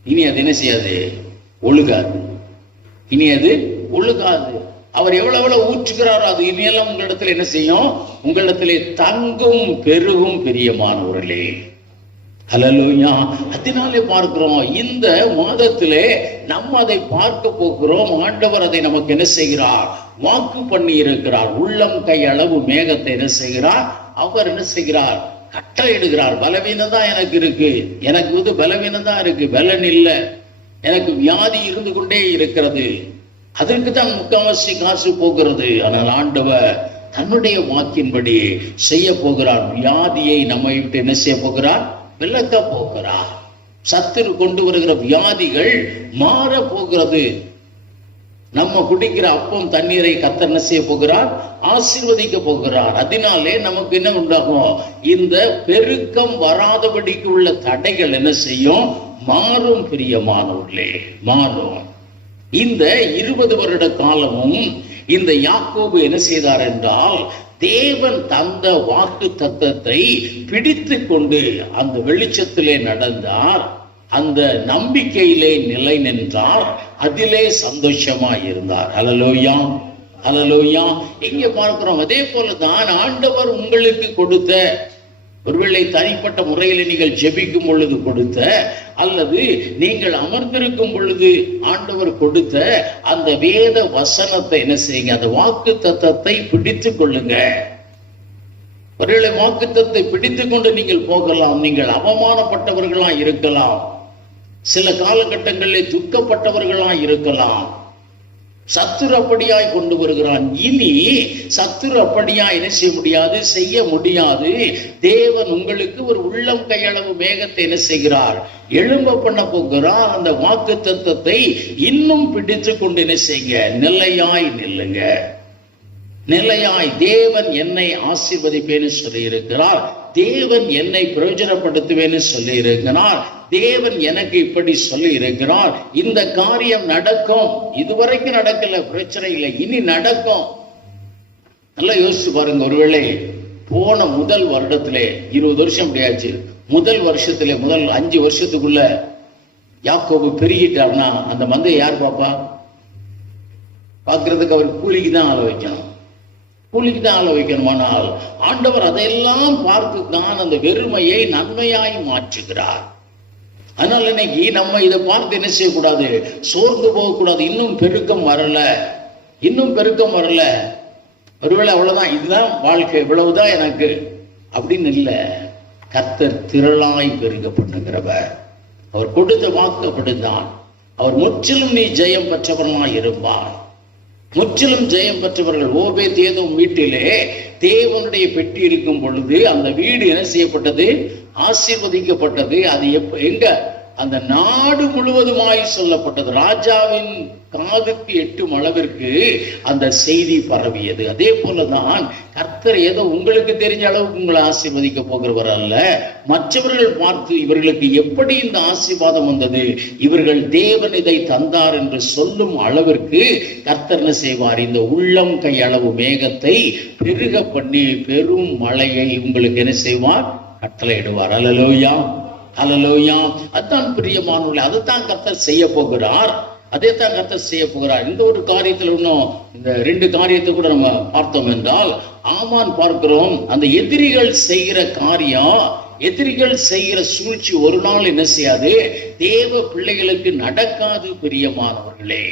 இனி அது என்ன செய்யாது, ஒழுகாது. இனி அது ஒழுகாது. அவர் எவ்வளவு ஊற்றுகிறாரோ அது இனியெல்லாம் உங்களிடத்தில் என்ன செய்யும், உங்களிடத்திலே தங்கும் பெருகும். பிரியமானவர்களே, அல்லேலூயா. அதனாலே பார்க்கிறோம், இந்த மாதத்திலே நம்ம அதை பார்க்க போகிறோம். ஆண்டவர் அதை நமக்கு என்ன செய்கிறார், வாக்கு பண்ணி இருக்கிறார். உள்ளம் கை அளவு மேகத்தை என்ன செய்கிறார், அவர் என்ன செய்கிறார், கட்டளையிடுகிறார். பலவீனம் தான் எனக்கு இருக்கு, எனக்கு பலவீனம் தான் இருக்கு, பலன் இல்லை, எனக்கு வியாதி இருந்து கொண்டே இருக்கிறது, அதற்கு தான் முக்காவாசி காசு போகிறது. ஆனால் ஆண்டவர் தன்னுடைய வாக்கின்படி செய்ய போகிறார். வியாதியை நம்ம விட்டு என்ன செய்ய போகிறார், விலக்க போகிறார். சத்துரு கொண்டு வருகிற வியாதிகள் மாற போகிறது. நம்ம குடிக்கிற அப்பம் தண்ணீரை கர்த்தர் என்ன செய்ய போகிறார், ஆசீர்வதிக்க போகிறார். அதனாலே நமக்கு என்ன உண்டாகும், இந்த பெருக்கம் வராதபடிக்கு உள்ள தடைகள் என்ன செய்யும், மாறும். பிரியமானவர்களே, மாறும். இந்த 20 வருட காலமும் இந்த யாக்கோபு என்ன செய்தார் என்றால், தேவன் தந்த வாக்கு தத்தத்தை பிடித்து கொண்டு அந்த வெளிச்சத்திலே நடந்தார், அந்த நம்பிக்கையிலே நிலை நின்றார், அதிலே சந்தோஷமாய் இருந்தார். அல்லேலூயா, அல்லேலூயா. இங்கே பார்க்கிறோம், அதே போலதான் ஆண்டவர் உங்களுக்கு கொடுத்த, ஒருவேளை தனிப்பட்ட முறையில் நீங்கள் ஜெபிக்கும் பொழுது கொடுத்த, அல்லது நீங்கள் அமர்ந்திருக்கும் பொழுது ஆண்டவர் கொடுத்த அந்த வேத வசனத்தை என்ன செய்யுங்க, அந்த வாக்கு தத்தத்தை பிடித்து கொள்ளுங்க. ஒருவேளை வாக்கு தத்தத்தை பிடித்து கொண்டு நீங்கள் போகலாம். நீங்கள் அவமானப்பட்டவர்களா இருக்கலாம், சில காலகட்டங்களில் துக்கப்பட்டவர்களா இருக்கலாம். சத்துரு அப்படியாய் கொண்டு வருகிறான். இனி சத்துரு அப்படியா என்ன செய்ய முடியாது, செய்ய முடியாது. தேவன் உங்களுக்கு ஒரு உள்ளம் கையளவு மேகத்தை என்ன செய்கிறார், எழும்ப பண்ண போகிறார். அந்த வாக்கு தத்தத்தை இன்னும் பிடித்து கொண்டு என்ன செய்யுங்க, நிலையாய் நில்லுங்க. நிலையாய், தேவன் என்னை ஆசீர்வதிப்பேன்னு சொல்லி இருக்கிறார், தேவன் என்னை பிரயோஜனப்படுத்துவேன்னு சொல்லி இருக்கிறார், தேவன் எனக்கு இப்படி சொல்லி இருக்கிறார், இந்த காரியம் நடக்கும். இதுவரைக்கும் நடக்கல, பிரச்சனை இல்லை, இனி நடக்கும். நல்லா யோசிச்சு பாருங்க. ஒருவேளை போன முதல் வருடத்திலே 20 வருஷம் அப்படியாச்சு, முதல் வருஷத்துல முதல் 5 வருஷத்துக்குள்ள யாக்கோபு பெருகிட்டார்னா அந்த மந்தையை யார் பாப்பா? பார்க்கறதுக்கு அவர் கூலிக்கு தான் ஆள வைக்கணும், கூலிக்கு தான் ஆள வைக்கணுமானால் ஆண்டவர் அதையெல்லாம் பார்த்து தான் அந்த வெறுமையை நன்மையாய் மாற்றுகிறார். அதனால இன்னைக்கு நம்ம இதை பார்த்து என்ன செய்யக்கூடாது? சோர்ந்து போகக்கூடாது. இன்னும் பெருக்கம் வரல, இன்னும் பெருக்கம் வரல, ஒருவேளை அவ்வளவுதான், இதுதான் வாழ்க்கை, இவ்வளவுதான் எனக்கு அப்படின்னு இல்லை. கர்த்தர் திரளாய் பெருக பண்ணுகிறவர். அவர் கொடுத்த வாக்குப்படுத்தான். அவர் முற்றிலும் நீ ஜெயம் பெற்றவர்களாய் இருப்பார். முற்றிலும் ஜெயம் பெற்றவர்கள். ஓபேத்-ஏதோம் வீட்டிலே தேவனுடைய பெட்டி இருக்கும் பொழுது அந்த வீடு என்ன செய்யப்பட்டது? ஆசீர்வதிக்கப்பட்டது. அது எங்க? அந்த நாடு முழுவதுமாய் சொல்லப்பட்டது. ராஜாவின் காதுக்கு எட்டும் அளவிற்கு அந்த செய்தி பரவியது. அதே போலதான் கர்த்தர் ஏதோ உங்களுக்கு தெரிஞ்ச அளவுக்கு உங்களை ஆசீர்வதிக்க போகிறவர் அல்ல. மற்றவர்கள் பார்த்து இவர்களுக்கு எப்படி இந்த ஆசீர்வாதம் வந்தது, இவர்கள் தேவன் இதை தந்தார் என்று சொல்லும் அளவிற்கு கர்த்தர் என்ன செய்வார்? இந்த உள்ளம் கையளவு மேகத்தை பெருக பண்ணி பெரும் மழையை உங்களுக்கு என்ன செய்வார்? கட்டளையிடுவார். அல்லேலூயா, அல்லேலூயா. அதான் பிரியமானவர்களே, அதைத்தான் கர்த்தர் செய்ய போகிறார். அதைத்தான் கர்த்தர் செய்ய போகிறார். இந்த ஒரு காரியத்தில் இன்னும் இந்த 2 காரியத்தை கூட நம்ம பார்த்தோம் என்றால், ஆமான் பார்க்கிறோம், அந்த எதிரிகள் செய்கிற காரியம், எதிரிகள் செய்கிற சூழ்ச்சி ஒரு நாள் என்ன செய்யாது? தேவ பிள்ளைகளுக்கு நடக்காது. பிரியமானவர்களே,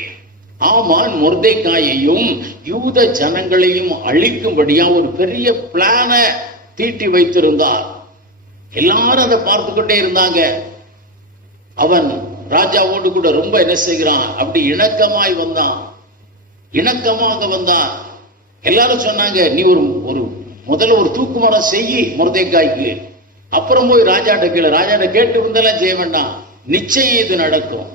ஆமான் மொர்தெக்காயையும் யூத ஜனங்களையும் அழிக்கும்படியா ஒரு பெரிய பிளான தீட்டி வைத்திருந்தார். எல்லாரும் அதை பார்த்து கொண்டே இருந்தாங்க. அவன் ராஜாவோடு கூட ரொம்ப என்ன செய்கிறான்? அப்படி இணக்கமாய் வந்தான், இணக்கமாக வந்தான். எல்லாரும் சொன்னாங்க, நீ ஒரு முதல்ல ஒரு தூக்கு மரம் செய்யி மொர்தெக்காய்க்கு, அப்புறம் போய் ராஜாட்ட கேளு. ராஜாட்ட கேட்டு இருந்தெல்லாம் செய்ய வேண்டாம், நிச்சயம் இது நடக்கும்.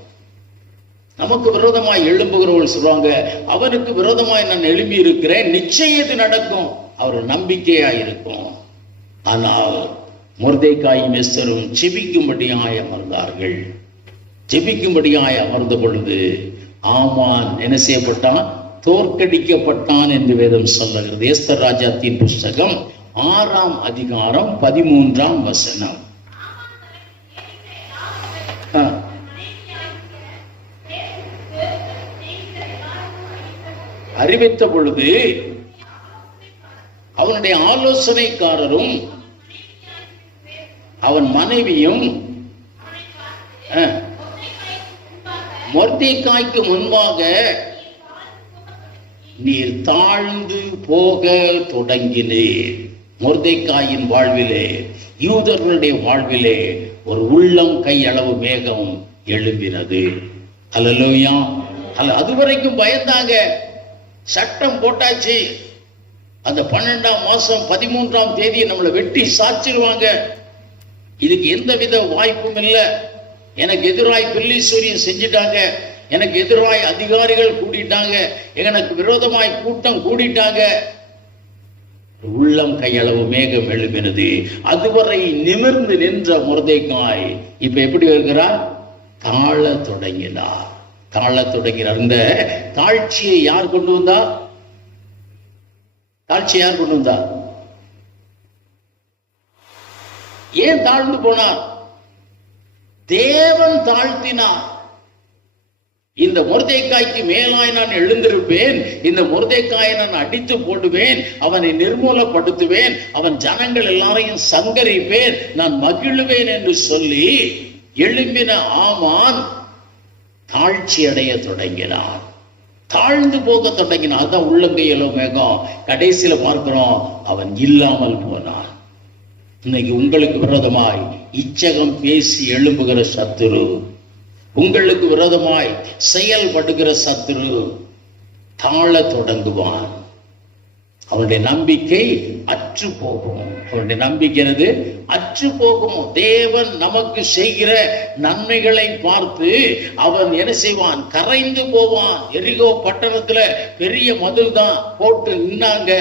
நமக்கு விரோதமாய் எழும்புகிறவர்கள் சொல்லுவாங்க, அவனுக்கு விரோதமாய் நான் எழும்பி இருக்கிறேன், நிச்சயம் இது நடக்கும். அவர் நம்பிக்கையா இருக்கும். ஆனால் மொர்தெக்காயும் எஸ்தரும் ஜெபிக்கும்படியாய் அமர்ந்தார்கள். ஜெபிக்கும்படியாய் அமர்ந்த பொழுது ஆமான் என்ன செய்யப்பட்டான்? தோற்கடிக்கப்பட்டான் என்று வேதம் சொல்லுகிறது. எஸ்தர் ராஜாத்தின் புஸ்தகம் 6ஆம் அதிகாரம் 13ஆம் வசனம். அறிவித்த பொழுது அவனுடைய ஆலோசனைக்காரரும் அவன் மனைவியும் மொர்தெக்காய்க்கு முன்பாக நீர் தாழ்ந்து போக தொடங்கினீர். மொர்தெக்காயின் வாழ்விலே, யூதர்களுடைய வாழ்விலே ஒரு உள்ளம் கையளவு மேகம் எழும்பினது. அல்லேலூயா. அதுவரைக்கும் பயந்தாங்க. சட்டம் போட்டாச்சு, அந்த 12ஆம் மாசம் 13ஆம் தேதி நம்மளை வெட்டி சாச்சிருவாங்க, இதுக்கு எந்தவித வாய்ப்பும் இல்லை. எனக்கு எதிராய் பில்லி சூரியன் செஞ்சிட்டாங்க, எனக்கு எதிராய் அதிகாரிகள் கூட்டிட்டாங்க, எனக்கு விரோதமாய் கூட்டம் கூடிட்டாங்க. உள்ளம் கையளவு மேகம் எழுப்பினது. அதுவரை நிமிர்ந்து நின்ற மொர்தெக்காய் இப்ப எப்படி இருக்கிறார்? தாழ தொடங்கினார். தாழ தொடங்கினார். இந்த தாழ்ச்சியை யார் கொண்டு வந்தா? தாழ்ச்சியை யார் கொண்டு வந்தா? ஏன் தாழ்ந்து போனார்? தேவன் தாழ்த்தினார். இந்த மொர்தெக்காய்க்கு மேலாய் நான் எழுந்திருப்பேன், இந்த மொர்தெக்காயை நான் அடித்து போடுவேன், அவனை நிர்மூலப்படுத்துவேன், அவன் ஜனங்கள் எல்லாரையும் சங்கரிப்பேன், நான் மகிழுவேன் என்று சொல்லி எழும்பின ஆமான் தாழ்ச்சி அடைய தொடங்கினார். தாழ்ந்து போக தொடங்கினான். அதான் உள்ளங்கையில மேகம். கடைசியில பார்க்கிறோம், அவன் இல்லாமல் போனான். இன்னைக்கு உங்களுக்கு விரோதமாய் இச்சகம் பேசி எழும்புகிற சத்துரு, உங்களுக்கு விரோதமாய் செயல்படுகிற சத்துரு தாழ தொடங்குவான். அவனுடைய நம்பிக்கை அற்று போகும். அவனுடைய நம்பிக்கிறது அற்று போகும். தேவன் நமக்கு செய்கிற நன்மைகளை பார்த்து அவன் என்ன செய்வான்? கரைந்து போவான். எரிகோ பட்டணத்துல பெரிய மதில் தான் போட்டு நின்னாங்க.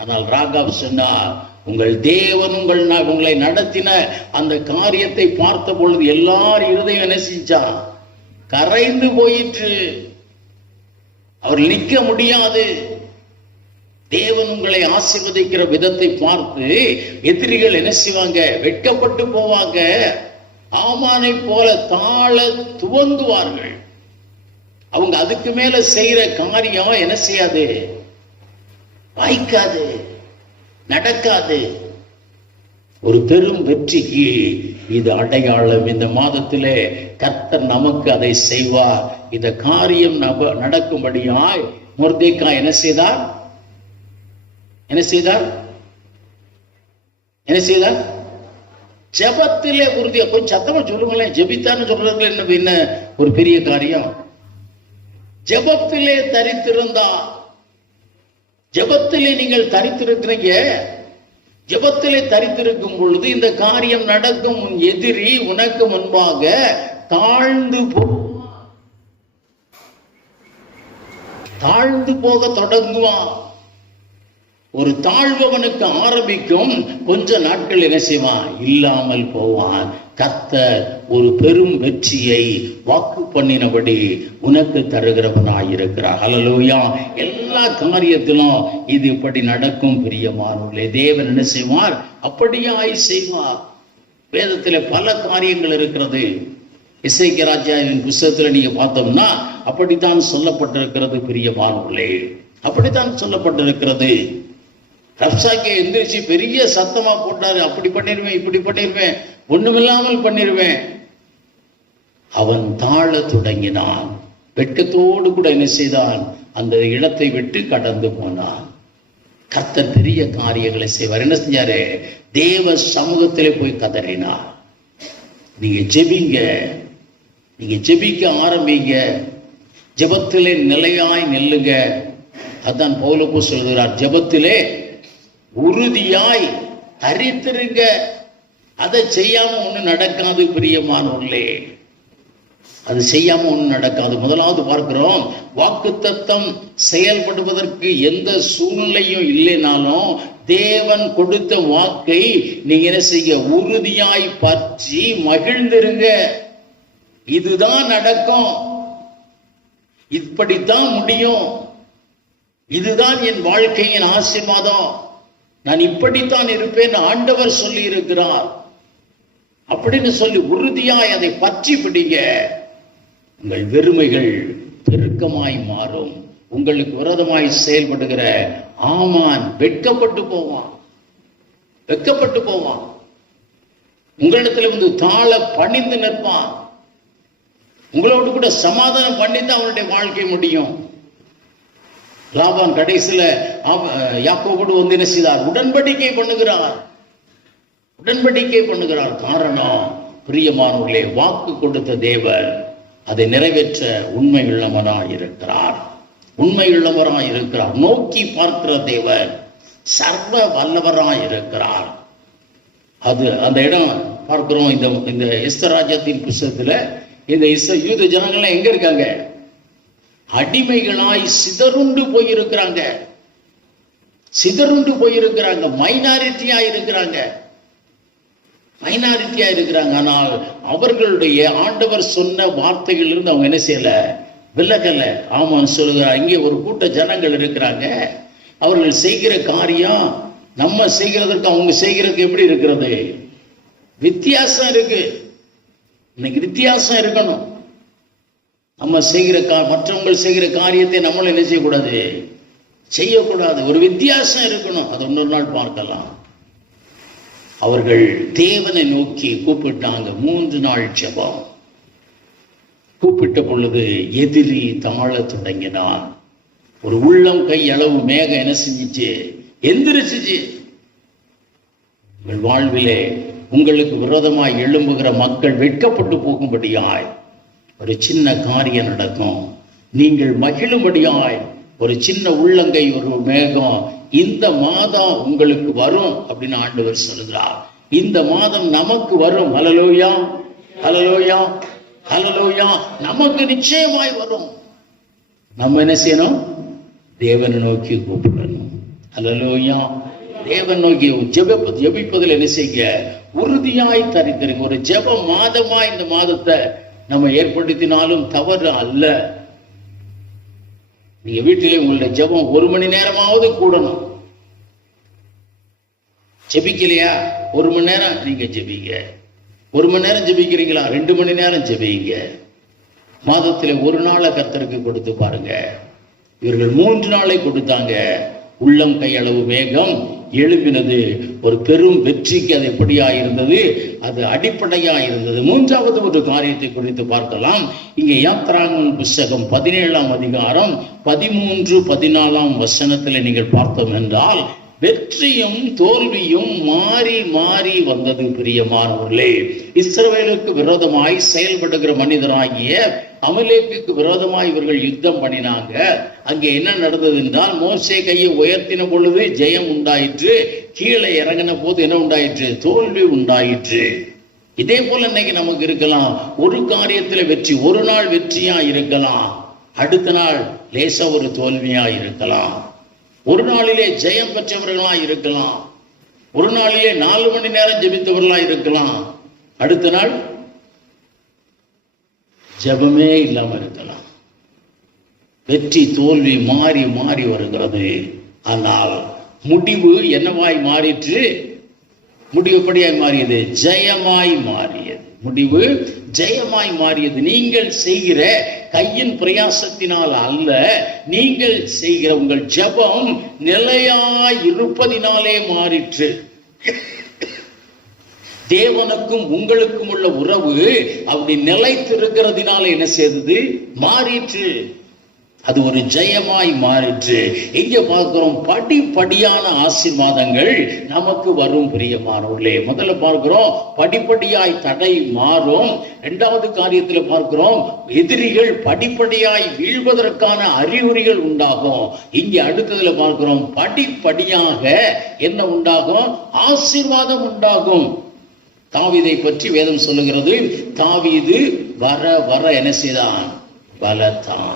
ஆனால் ராகாப் சொன்னார், உங்கள் தேவன் உங்களை நடத்தின அந்த காரியத்தை பார்த்த பொழுது எல்லார் இருதயம் என்ன செஞ்சான்? கரைந்து போயிற்று. அவர் நிற்க முடியாது. தேவன் உங்களை ஆசீர்வதிக்கிற விதத்தை பார்த்து எதிரிகள் என்ன செய்வாங்க? வெட்கப்பட்டு போவாங்க. ஆமானை போல தாழ துவங்குவார்கள். அவங்க அதுக்கு மேல செய்யற காரியம் என்ன செய்யாது? வாய்க்காது, நடக்காது. ஒரு பெரும் வெற்றிக்கு இது அடையாளம். இந்த மாதத்திலே கர்த்தர் நமக்கு அதை செய்வார். இந்த காரியம் நடக்கும்படியாய் மொர்தெக்காய் என்ன செய்தார்? என்ன செய்தார்? என்ன செய்தார்? ஜெபத்திலே உறுதியா. கொஞ்சம் சத்தமா சொல்லுங்களேன். ஜெபித்தான்னு சொல்றது என்ன ஒரு பெரிய காரியம்? ஜெபத்திலே தரித்திருந்தா. ஜெபத்திலே நீங்கள் தரித்திருக்கிறீங்க. ஜெபத்திலே தரித்திருக்கும் பொழுது இந்த காரியம் நடக்கும். உன் எதிரி உனக்கு முன்பாக தாழ்ந்து போக தொடங்குவான். ஒரு தாழ்வவனுக்கு ஆரம்பிக்கும், கொஞ்ச நாட்கள் என்ன செய்வான்? இல்லாமல் போவான். கர்த்தர் ஒரு பெரும் வெற்றியை வாக்கு பண்ணினபடி உனக்கு தருகிறவனாயிருக்கிறார். ஹல்லேலூயா. எல்லா காரியத்திலும் இது இப்படி நடக்கும். பிரியமானவர்களே, தேவன் என்ன செய்வார்? அப்படியாய் செய்வார். வேதத்தில் பல காரியங்கள் இருக்கிறது. எசேக்கியா ராஜாவின் புத்தகத்தில் நீங்க பார்த்தோம்னா அப்படித்தான் சொல்லப்பட்டிருக்கிறது. பிரியமானவர்களே, அப்படித்தான் சொல்லப்பட்டிருக்கிறது. ரப்சாக்கே எந்திரிச்சு பெரிய சத்தமா போட்டாரு. அப்படி பண்ணிருவேன், இப்படி பண்ணிருவேன், ஒண்ணுமில்லாமல் பண்ணிருவேன். அவன் தாழ தொடங்கினான். வெட்கத்தோடு கூட என்ன செய்தான்? அந்த இடத்தை விட்டு கடந்து போனான். கர்த்தர் பெரிய காரியங்களை செய்வார். என்ன செஞ்சாரு? தேவ சமூகத்திலே போய் கதறினார். நீங்க ஜெபிங்க, நீங்க ஜெபிக்க ஆரம்பிங்க, ஜெபத்திலே நிலையாய் நெல்லுங்க. அதான் பவுல் சொல்கிறார், ஜெபத்திலே உறுதியாய் தரித்திருங்க. அதை செய்யாம ஒண்ணு நடக்காது. பிரியமானவர்களே, அது செய்யாம ஒண்ணு நடக்காது. முதலாவது பார்க்கிறோம், வாக்குத்தத்தம் செயல்படுவதற்கு எந்த சூழ்நிலையும் இல்லைனாலும் தேவன் கொடுத்த வாக்கை நீங்க என்ன செய்ய? உறுதியாய் பற்றி மகிழ்ந்திருங்க. இதுதான் நடக்கும், இப்படித்தான் முடியும், இதுதான் என் வாழ்க்கையின் ஆசீர்வாதம், நான் இப்படித்தான் இருப்பேன் ஆண்டவர் சொல்லி இருக்கிறார் அப்படின்னு சொல்லி உறுதியாய் அதை பற்றி பிடிங்க. உங்கள் வெறுமைகள் பெருக்கமாய் மாறும். உங்களுக்கு விரோதமாய் செயல்படுகிற ஆமான் வெட்கப்பட்டு போவான், வெட்கப்பட்டு போவான். உங்களிடத்துல வந்து தாழ பணிந்து நிற்பான். உங்களோடு கூட சமாதானம் பண்ணித்தான் அவனுடைய வாழ்க்கை முடியும். லாபான் கடைசியில யாக்கோபோடு வந்து என்ன செய்தார்? உடன்படிக்கை பண்ணுகிறார், உடன்படிக்கை பண்ணுகிறார். காரணம், பிரியமானவர்களே, வாக்கு கொடுத்த தேவன் அதை நிறைவேற்ற உண்மை உள்ளவராய் இருக்கிறார், உண்மை உள்ளவராய் இருக்கிறார். நோக்கி பார்க்கிற தேவன் சர்வ வல்லவராய் இருக்கிறார். அது அந்த இடம் பார்க்கிறோம். இந்த எஸ்தர் ராஜ்யத்தின் புத்தகத்துல இந்த யூத ஜனங்கள்லாம் எங்க இருக்காங்க? அடிமைகளாய் சிதறுண்டு போயிருக்கிறாங்க, சிதறுண்டு போயிருக்கிறாங்க, மைனாரிட்டியா இருக்கிறாங்க, மைனாரிட்டியா இருக்கிறாங்க. ஆனால் அவர்களுடைய ஆண்டவர் சொன்ன வார்த்தைகளிலிருந்து அவங்க என்ன செய்யல? விலகல. ஆமான்னு சொல்லுகிறார். இங்கே ஒரு கூட்ட ஜனங்கள் இருக்கிறாங்க. அவர்கள் செய்கிற காரியம் நம்ம செய்கிறதற்கு அவங்க செய்கிறதுக்கு எப்படி இருக்கிறது? வித்தியாசம் இருக்கு. இன்னைக்கு வித்தியாசம் இருக்கணும். நம்ம செய்கிற மற்றவங்க செய்கிற காரியத்தை நம்மளும் என்ன செய்யக்கூடாது? செய்யக்கூடாது. ஒரு வித்தியாசம் இருக்கணும். அது இன்னொரு நாள் பார்க்கலாம். அவர்கள் தேவனை நோக்கி கூப்பிட்டாங்க. 3 நாள் ஜெபம். கூப்பிட்ட பொழுது எதிரி தாழ தொடங்கினான். ஒரு உள்ளம் கை அளவு மேகம் என்ன செஞ்சிச்சு? எந்திரிச்சிச்சு. உங்கள் வாழ்விலே உங்களுக்கு விரோதமாய் எழும்புகிற மக்கள் வெட்கப்பட்டு போகும்படியாய் ஒரு சின்ன காரியம் நடக்கும். நீங்கள் மகிழும்படியாய் ஒரு சின்ன உள்ளங்கை, ஒரு மேகம் இந்த மாதம் உங்களுக்கு வரும் அப்படின்னு ஆண்டவர் சொல்கிறார். இந்த மாதம் நமக்கு வரும். ஹல்லேலூயா, ஹல்லேலூயா, ஹல்லேலூயா. நமக்கு நிச்சயமாய் வரும். நம்ம என்ன செய்யணும்? தேவனை நோக்கி கூப்பிடணும். ஹல்லேலூயா. தேவன் நோக்கி ஜெபிப்பதில் என்ன செய்ய? உறுதியாய் தரித்திருங்க. ஒரு ஜெப மாதமாய் இந்த மாதத்தை நம்ம ஏற்படுத்தினாலும் தவறு அல்ல. நீங்க வீட்டிலே உங்களுடைய ஜெபம் 1 மணி நேரமாவது கூடணும். ஜெபிக்கலையா? 1 மணி நேரம் நீங்க ஜெபிங்க. 1 மணி நேரம் ஜெபிக்கிறீங்களா? 2 மணி நேரம் ஜெபிங்க. மாதத்தில் 1 நாளை கர்த்தருக்கு கொடுத்து பாருங்க. இவர்கள் 3 நாளை கொடுத்தாங்க. உள்ளம் கையளவு வேகம் எழுப்பினது. ஒரு பெரும் வெற்றிக்கு அது எப்படியா இருந்தது? அது அடிப்படையா இருந்தது. 3வது ஒரு காரியத்தை குறித்து பார்க்கலாம். இங்கே யாத்ராகமம் புஸ்தகம் 17ஆம் அதிகாரம் 13, 14ஆம் வசனத்தில் நீங்கள் பார்த்தோம் என்றால், வெற்றியும் தோல்வியும் மாறி மாறி வந்தது. பிரியமானவர்களே, இஸ்ரவேலுக்கு விரோதமாய் செயல்படுகிற மனிதராகிய அமலேக்குக்கு விரோதமாய் இவர்கள் யுத்தம் பண்ணினாங்க. அங்கே என்ன நடந்தது என்றால், மோசே கையை உயர்த்தின பொழுது ஜெயம் உண்டாயிற்று, கீழே இறங்கின போது என்ன உண்டாயிற்று? தோல்வி உண்டாயிற்று. இதே போல இன்னைக்கு நமக்கு இருக்கலாம். ஒரு காரியத்தில் வெற்றி, ஒரு நாள் வெற்றியா இருக்கலாம், அடுத்த நாள் லேசா ஒரு தோல்வியா இருக்கலாம். ஒரு நாளிலே ஜெயம் பெற்றவர்களா இருக்கலாம், ஒரு நாளிலே 4 மணி நேரம் ஜெபித்தவர்களா இருக்கலாம், அடுத்த நாள் ஜெபமே இல்லாம இருக்கலாம். வெற்றி தோல்வி மாறி மாறி வருகிறது. ஆனால் முடிவு என்னவாய் மாறிற்று? முடிவு எப்படியாய் மாறியது? ஜெயமாய் மாறியது. முடிவு ஜெயமாய் மாறியது. நீங்கள் செய்கிற கையின் பிரயாசத்தினால் அல்ல, நீங்கள் செய்கிற உங்கள் ஜெபம் நிலையாய் இருப்பதினாலே மாறிற்று. தேவனுக்கும் உங்களுக்கும் உள்ள உறவு அப்படி நிலைத்திருக்கிறதுனால என்ன செய்தது? மாறிற்று. அது ஒரு ஜெயமாய் மாறிற்று. இங்க பார்க்கிறோம், படிப்படியான ஆசீர்வாதங்கள் நமக்கு வரும். பிரியமானவர்களே, முதல்ல பார்க்கிறோம் படிப்படியாய் தடை மாறும். 2வது காரியத்தில் பார்க்கிறோம் எதிரிகள் படிப்படியாய் வீழ்வதற்கான அறிகுறிகள் உண்டாகும். இங்கே அடுத்ததுல பார்க்கிறோம் படிப்படியாக என்ன உண்டாகும்? ஆசீர்வாதம் உண்டாகும். தாவீதை பற்றி வேதம் சொல்லுகிறது, தாவீது வர வர என்ன செய்தான்? பலத்தான்.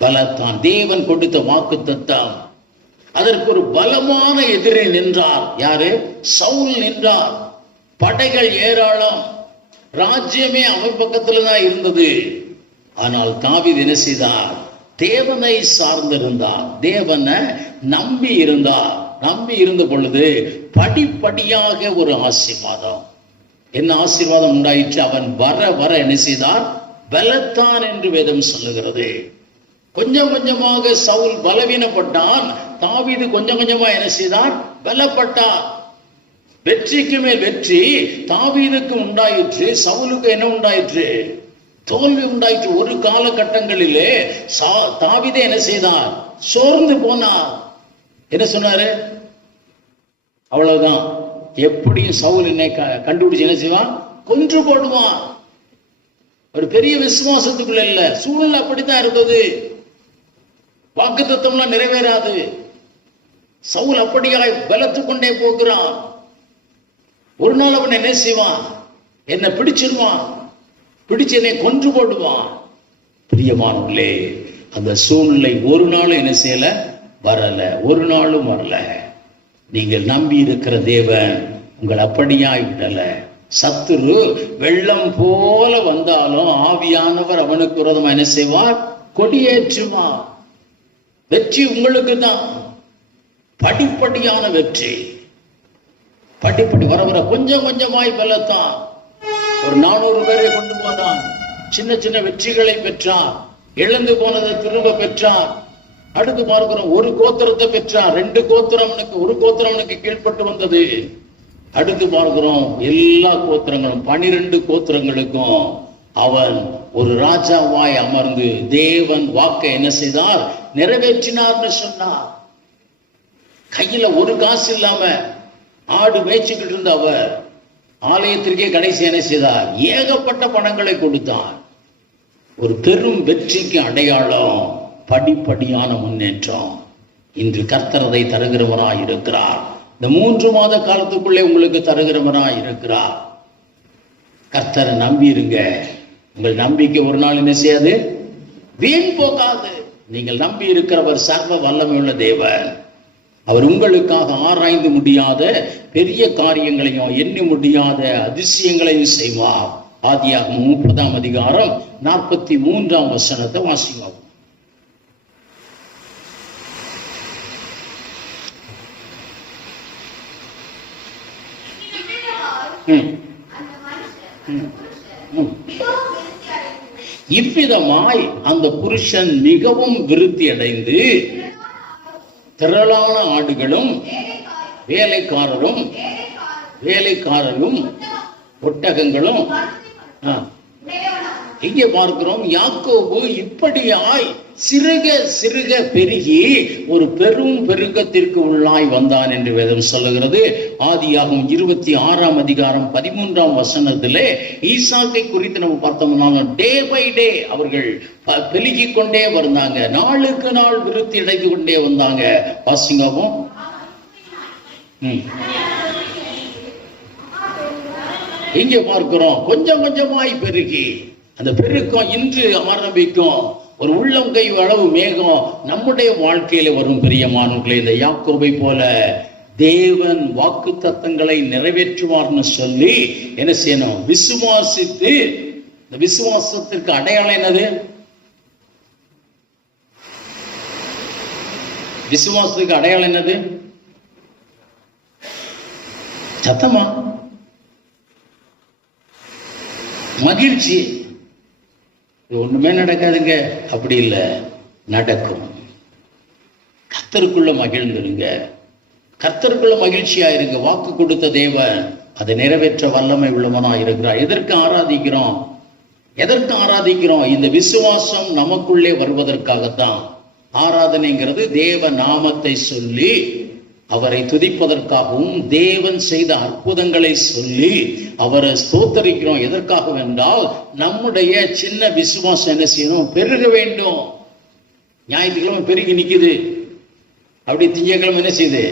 பலத்தான். தேவன் கொடுத்த வாக்குத்தத்தம். அதற்கு ஒரு பலமான எதிரி நின்றார். யாரு? சவுல் நின்றார். படைகள் ஏராளம், ராஜ்யமே அவன் பக்கத்துல தான் இருந்தது. ஆனால் தாவீது என்ன செய்தார்? தேவனை சார்ந்திருந்தார், தேவனை நம்பி இருந்தார். நம்பி இருந்த பொழுது படிப்படியாக ஒரு ஆசீர்வாதம். என்ன ஆசீர்வாதம் உண்டாயிற்று? அவன் வர வர என்ன செய்தார்? பலத்தான் என்று வேதம் சொல்லுகிறது. கொஞ்சம் கொஞ்சமாக சவுல் பலவீனப்பட்டான், தாவீது கொஞ்சம் கொஞ்சமா என்ன செய்தார்? பலப்பட்டார். வெற்றிக்கு மேல் வெற்றி தாவீதுக்கு உண்டாயிற்று, சவுலுக்கு என்ன உண்டாயிற்று? தோல்வி உண்டாயிற்று. ஒரு காலகட்டங்களிலே தாவீதே என்ன செய்தார்? சோர்ந்து போனார். என்ன சொன்னாரு? அவ்வளவுதான், எப்படியும் சவுல் என்னை கண்டுபிடிச்சு என்ன செய்வான்? கொன்று போடுவான். ஒரு பெரிய விசுவாசத்துக்குள்ள இல்ல, சூழ்நிலை அப்படித்தான் இருந்தது. வாக்குத்தத்தம்லாம் நிறைவேறாது. சவுல் அப்படியாய் பலத்து கொண்டே போகிறான். ஒரு நாள் அவன் என்ன செய்வான்? என்ன பிடிச்சிருவான், பிடிச்சு என்னை கொன்று போடுவான். பிரியமானவர்களே, அந்த சூழ்நிலை ஒரு நாளும் என்ன செய்யல? வரல, ஒரு நாளும் வரல. நீங்கள் நம்பி இருக்கிற தேவன் உங்கள் அப்படியாய் விடல. சத்துரு வெள்ளம் போல வந்தாலும் ஆவியானவர் அவனுக்கு விரோதமா என்ன செய்வார்? கொடியேற்றுவார். வெற்றி உங்களுக்கு தான். படிப்படியான வெற்றி. படிப்படி வர வர கொஞ்சம் கொஞ்சமாய் பலத்தான். ஒரு 400 பேரை கொண்டு போனான். சின்ன சின்ன வெற்றிகளை பெற்றான். இழந்து போனதை திரும்ப பெற்றான். அடுத்து பார்க்கிறோம், ஒரு கோத்திரத்தை பெற்றான். 2 கோத்திரம் ஒரு கோத்திரம் அவனுக்கு கீழ்பட்டு வந்தது. அடுத்து பார்க்கிறோம், எல்லா கோத்திரங்களும் 12 கோத்திரங்களுக்கும் அவன் ஒரு ராஜாவாய் அமர்ந்து தேவன் வாக்கை என்ன செய்தார்? நிறைவேற்றினார்னு சொன்னார். கையில ஒரு காசு இல்லாம ஆடு மேய்ச்சிக்கிட்டு இருந்த அவர் ஆலயத்திற்கே கடைசி என்ன செய்தார்? ஏகப்பட்ட பணங்களை கொடுத்தார். ஒரு பெரும் வெற்றிக்கு அடையாளம் படிப்படியான முன்னேற்றம். இன்று கர்த்தர் அதை தருகிறவராய் இருக்கிறார். இந்த 3 மாத காலத்துக்குள்ளே உங்களுக்கு தருகிறவராய் இருக்கிறார். கர்த்தரை நம்பி இருங்க. உங்கள் நம்பிக்கை ஒரு நாள் என்ன செய்யாது? வீண் போகாது. நீங்கள் நம்பி இருக்கிறவர் சர்வ வல்லமையுள்ள தேவன். அவர் உங்களுக்காக ஆராய்ந்து முடியாத பெரிய காரியங்களையும் எண்ணி முடியாத அதிசயங்களையும் செய்வார். ஆதியாகமம் 30ஆம் அதிகாரம் 43ஆம் வசனத்தை வாசிப்போம். இவ்விதமாய் அந்த புருஷன் மிகவும் விருத்தி அடைந்து திரளான ஆடுகளும் வேலைக்காரரும் ஒட்டகங்களும். இங்கே பார்க்கிறோம், யாக்கோபு இப்படியாய் சிறுக சிறுக பெருகி ஒரு பெரும் பெருக்கத்திற்கு உள்ளாய் வந்தான் என்று வேதம் சொல்லுகிறது. ஆதியாகமம் 26 அதிகாரம் 13 வசனத்திலே ஈசாக்கை குறித்து நம்ம பார்த்தோம்னா டே பை டே அவர்கள் பெருகிக் கொண்டே வந்தாங்க, நாளுக்கு நாள் விருத்தி அடைந்து கொண்டே வந்தாங்க. வாசிங்காவும் இங்கே பார்க்கிறோம், கொஞ்சம் கொஞ்சமாய் பெருகி அந்த பெருக்கம் இன்று ஆரம்பிக்கும். ஒரு உள்ளம் கை அளவு மேகம் நம்முடைய வாழ்க்கையில வரும். பிரியமானவர்களே, இந்த யாக்கோபை போல தேவன் வாக்கு தத்தங்களை நிறைவேற்றுவார்னு சொல்லி என்ன செய்யணும்? விசுவாசித்து. இந்த விசுவாசத்திற்கு அடையாளம் என்னது? விசுவாசத்துக்கு அடையாளம் என்னது? சத்தமா? மகிழ்ச்சி. ஒண்ணுமே நடக்காதுங்க, அப்படி இல்லை, நடக்கும். கர்த்தருக்குள்ள மகிழ்ந்துருங்க, கர்த்தருக்குள்ள மகிழ்ச்சியா இருங்க. வாக்கு கொடுத்த தேவன் அதை நிறைவேற்ற வல்லமை உள்ளவனா இருக்கிறார். எதற்கு ஆராதிக்கிறோம்? எதற்கு ஆராதிக்கிறோம்? இந்த விசுவாசம் நமக்குள்ளே வருவதற்காகத்தான். ஆராதனைங்கிறது தேவ நாமத்தை சொல்லி அவரை துதிப்பதற்காகவும் தேவன் செய்த அற்புதங்களை சொல்லி அவரை ஸ்தோத்தரிக்கிறோம். எதற்காக என்றால் நம்முடைய சின்ன விசுவாசம் என்ன செய்யணும்? பெருக வேண்டும். ஞாயிற்றுக்கிழமை பெருகி நிக்குது, அப்படி திங்கட்கிழமை என்ன செய்யுது?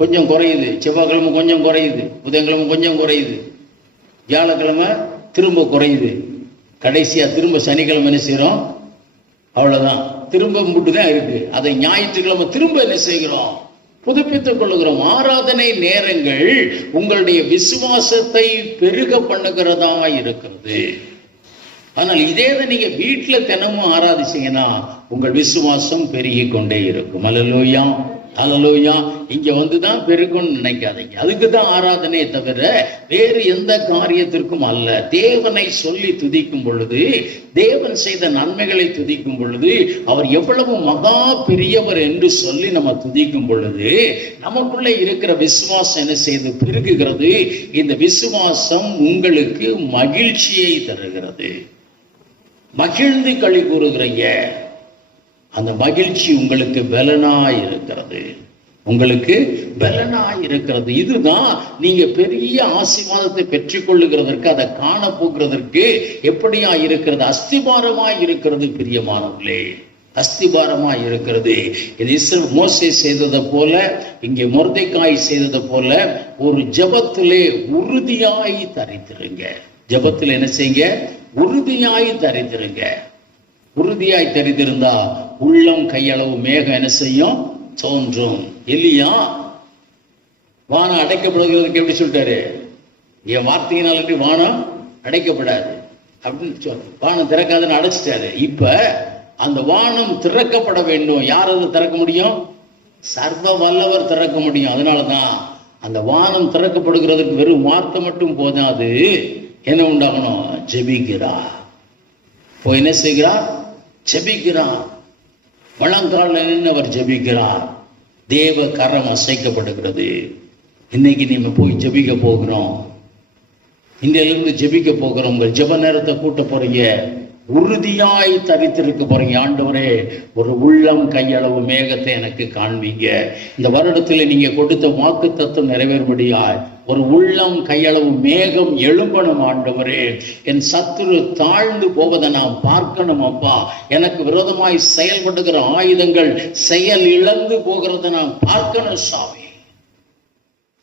கொஞ்சம் குறையுது. செவ்வாய்க்கிழமை கொஞ்சம் குறையுது, புதன்கிழமை கொஞ்சம் குறையுது, வியாழக்கிழமை திரும்ப குறையுது, கடைசியா திரும்ப சனிக்கிழமை என்ன செய்யறோம்? அவ்வளவுதான், திரும்ப மட்டும்தான் இருக்கு. அதை ஞாயிற்றுக்கிழமை திரும்ப என்ன செய்கிறோம்? புதுப்பித்துக் கொள்ளுகிறோம். ஆராதனை நேரங்கள் உங்களுடைய விசுவாசத்தை பெருக பண்ணுகிறதா இருக்கிறது. ஆனால் இதே நீங்க வீட்டுல தினமும் ஆராதிச்சீங்கன்னா உங்கள் விசுவாசம் பெருகி கொண்டே இருக்கும். அல்லேலூயா, அல்லேலூயா. இங்க வந்துதான் பெருகும்னு நினைக்காதீங்க. அதுக்குதான் ஆராதனையை தவிர வேறு எந்த காரியத்திற்கும் அல்ல. தேவனை சொல்லி துதிக்கும் பொழுது, தேவன் செய்த நன்மைகளை துதிக்கும் பொழுது, அவர் எவ்வளவு மகா பெரியவர் என்று சொல்லி நம்ம துதிக்கும் பொழுது நமக்குள்ளே இருக்கிற விசுவாசம் என்ன செய்து பெருகுகிறது. இந்த விசுவாசம் உங்களுக்கு மகிழ்ச்சியை தருகிறது. மகிழ்ந்து களி கூறுகிறீங்க, அந்த மகிழ்ச்சி உங்களுக்கு பலனாய் இருக்கிறது, உங்களுக்கு பலனாய் இருக்கிறது. இதுதான் நீங்க பெரிய ஆசீர்வாதத்தை பெற்றுக் கொள்ளுகிறதற்கு, அதை காண போகிறதற்கு எப்படியா இருக்கிறது? அஸ்திபாரமாய் இருக்கிறது. பிரியமானவர்களே, அஸ்திபாரமாய் இருக்கிறது. இது மோசே செய்ததை போல, இங்கே மொர்தெக்காய் செய்ததை போல ஒரு ஜெபத்திலே உறுதியாய் தரித்திருங்க. ஜெபத்தில் என்ன செய்யுங்க? உறுதியாய் தரித்திருங்க. உறுதியாய் தெரிந்திருந்தா உள்ளம் கையளவு மேகம் என்ன செய்யும்? தோன்றும். எலியா வானம் அடைக்கப்படுகிறதுக்கு எப்படி சொல்லிட்டாரு? என் வார்த்தையினால வானம் அடைக்கப்படாது அப்படின்னு சொல், வானம் திறக்காதுன்னு அடைச்சிட்டாரு. இப்ப அந்த வானம் திறக்கப்பட வேண்டும். யார் அதை திறக்க முடியும்? சர்வ வல்லவர் திறக்க முடியும். அதனாலதான் அந்த வானம் திறக்கப்படுகிறதுக்கு வெறும் வார்த்தை மட்டும் போதாது. என்ன உண்டாகணும்? ஜெபிக்கிறார். போய் என்ன செய்கிறார்? ஜெபிக்கிறார். வழங்கால நின்று அவர் ஜெபிக்கிறார். தேவ கரம் அசைக்கப்படுகிறது. இன்னைக்கு நீங்க போய் ஜெபிக்க போகிறோம். இன்றையிலிருந்து ஜெபிக்க போகிறோம். உங்கள் ஜெப நேரத்தை கூட்ட போறீங்க. உறுதியாய் தரித்திருக்க போறீங்க. ஆண்டவரே, ஒரு உள்ளம் கையளவு மேகத்தை எனக்கு காண்பீங்க. இந்த வருடத்தில் நீங்க கொடுத்த வாக்கு தத்துவம் நிறைவேறும்படியாய் ஒரு உள்ளம் கையளவு மேகம் எழும்பணும். ஆண்டவரே, என் சத்துரு தாழ்ந்து போவதை நான் பார்க்கணும். அப்பா, எனக்கு விரோதமாய் செயல்படுகிற ஆயுதங்கள் செயல் இழந்து போகிறத நான் பார்க்கணும். சாமி,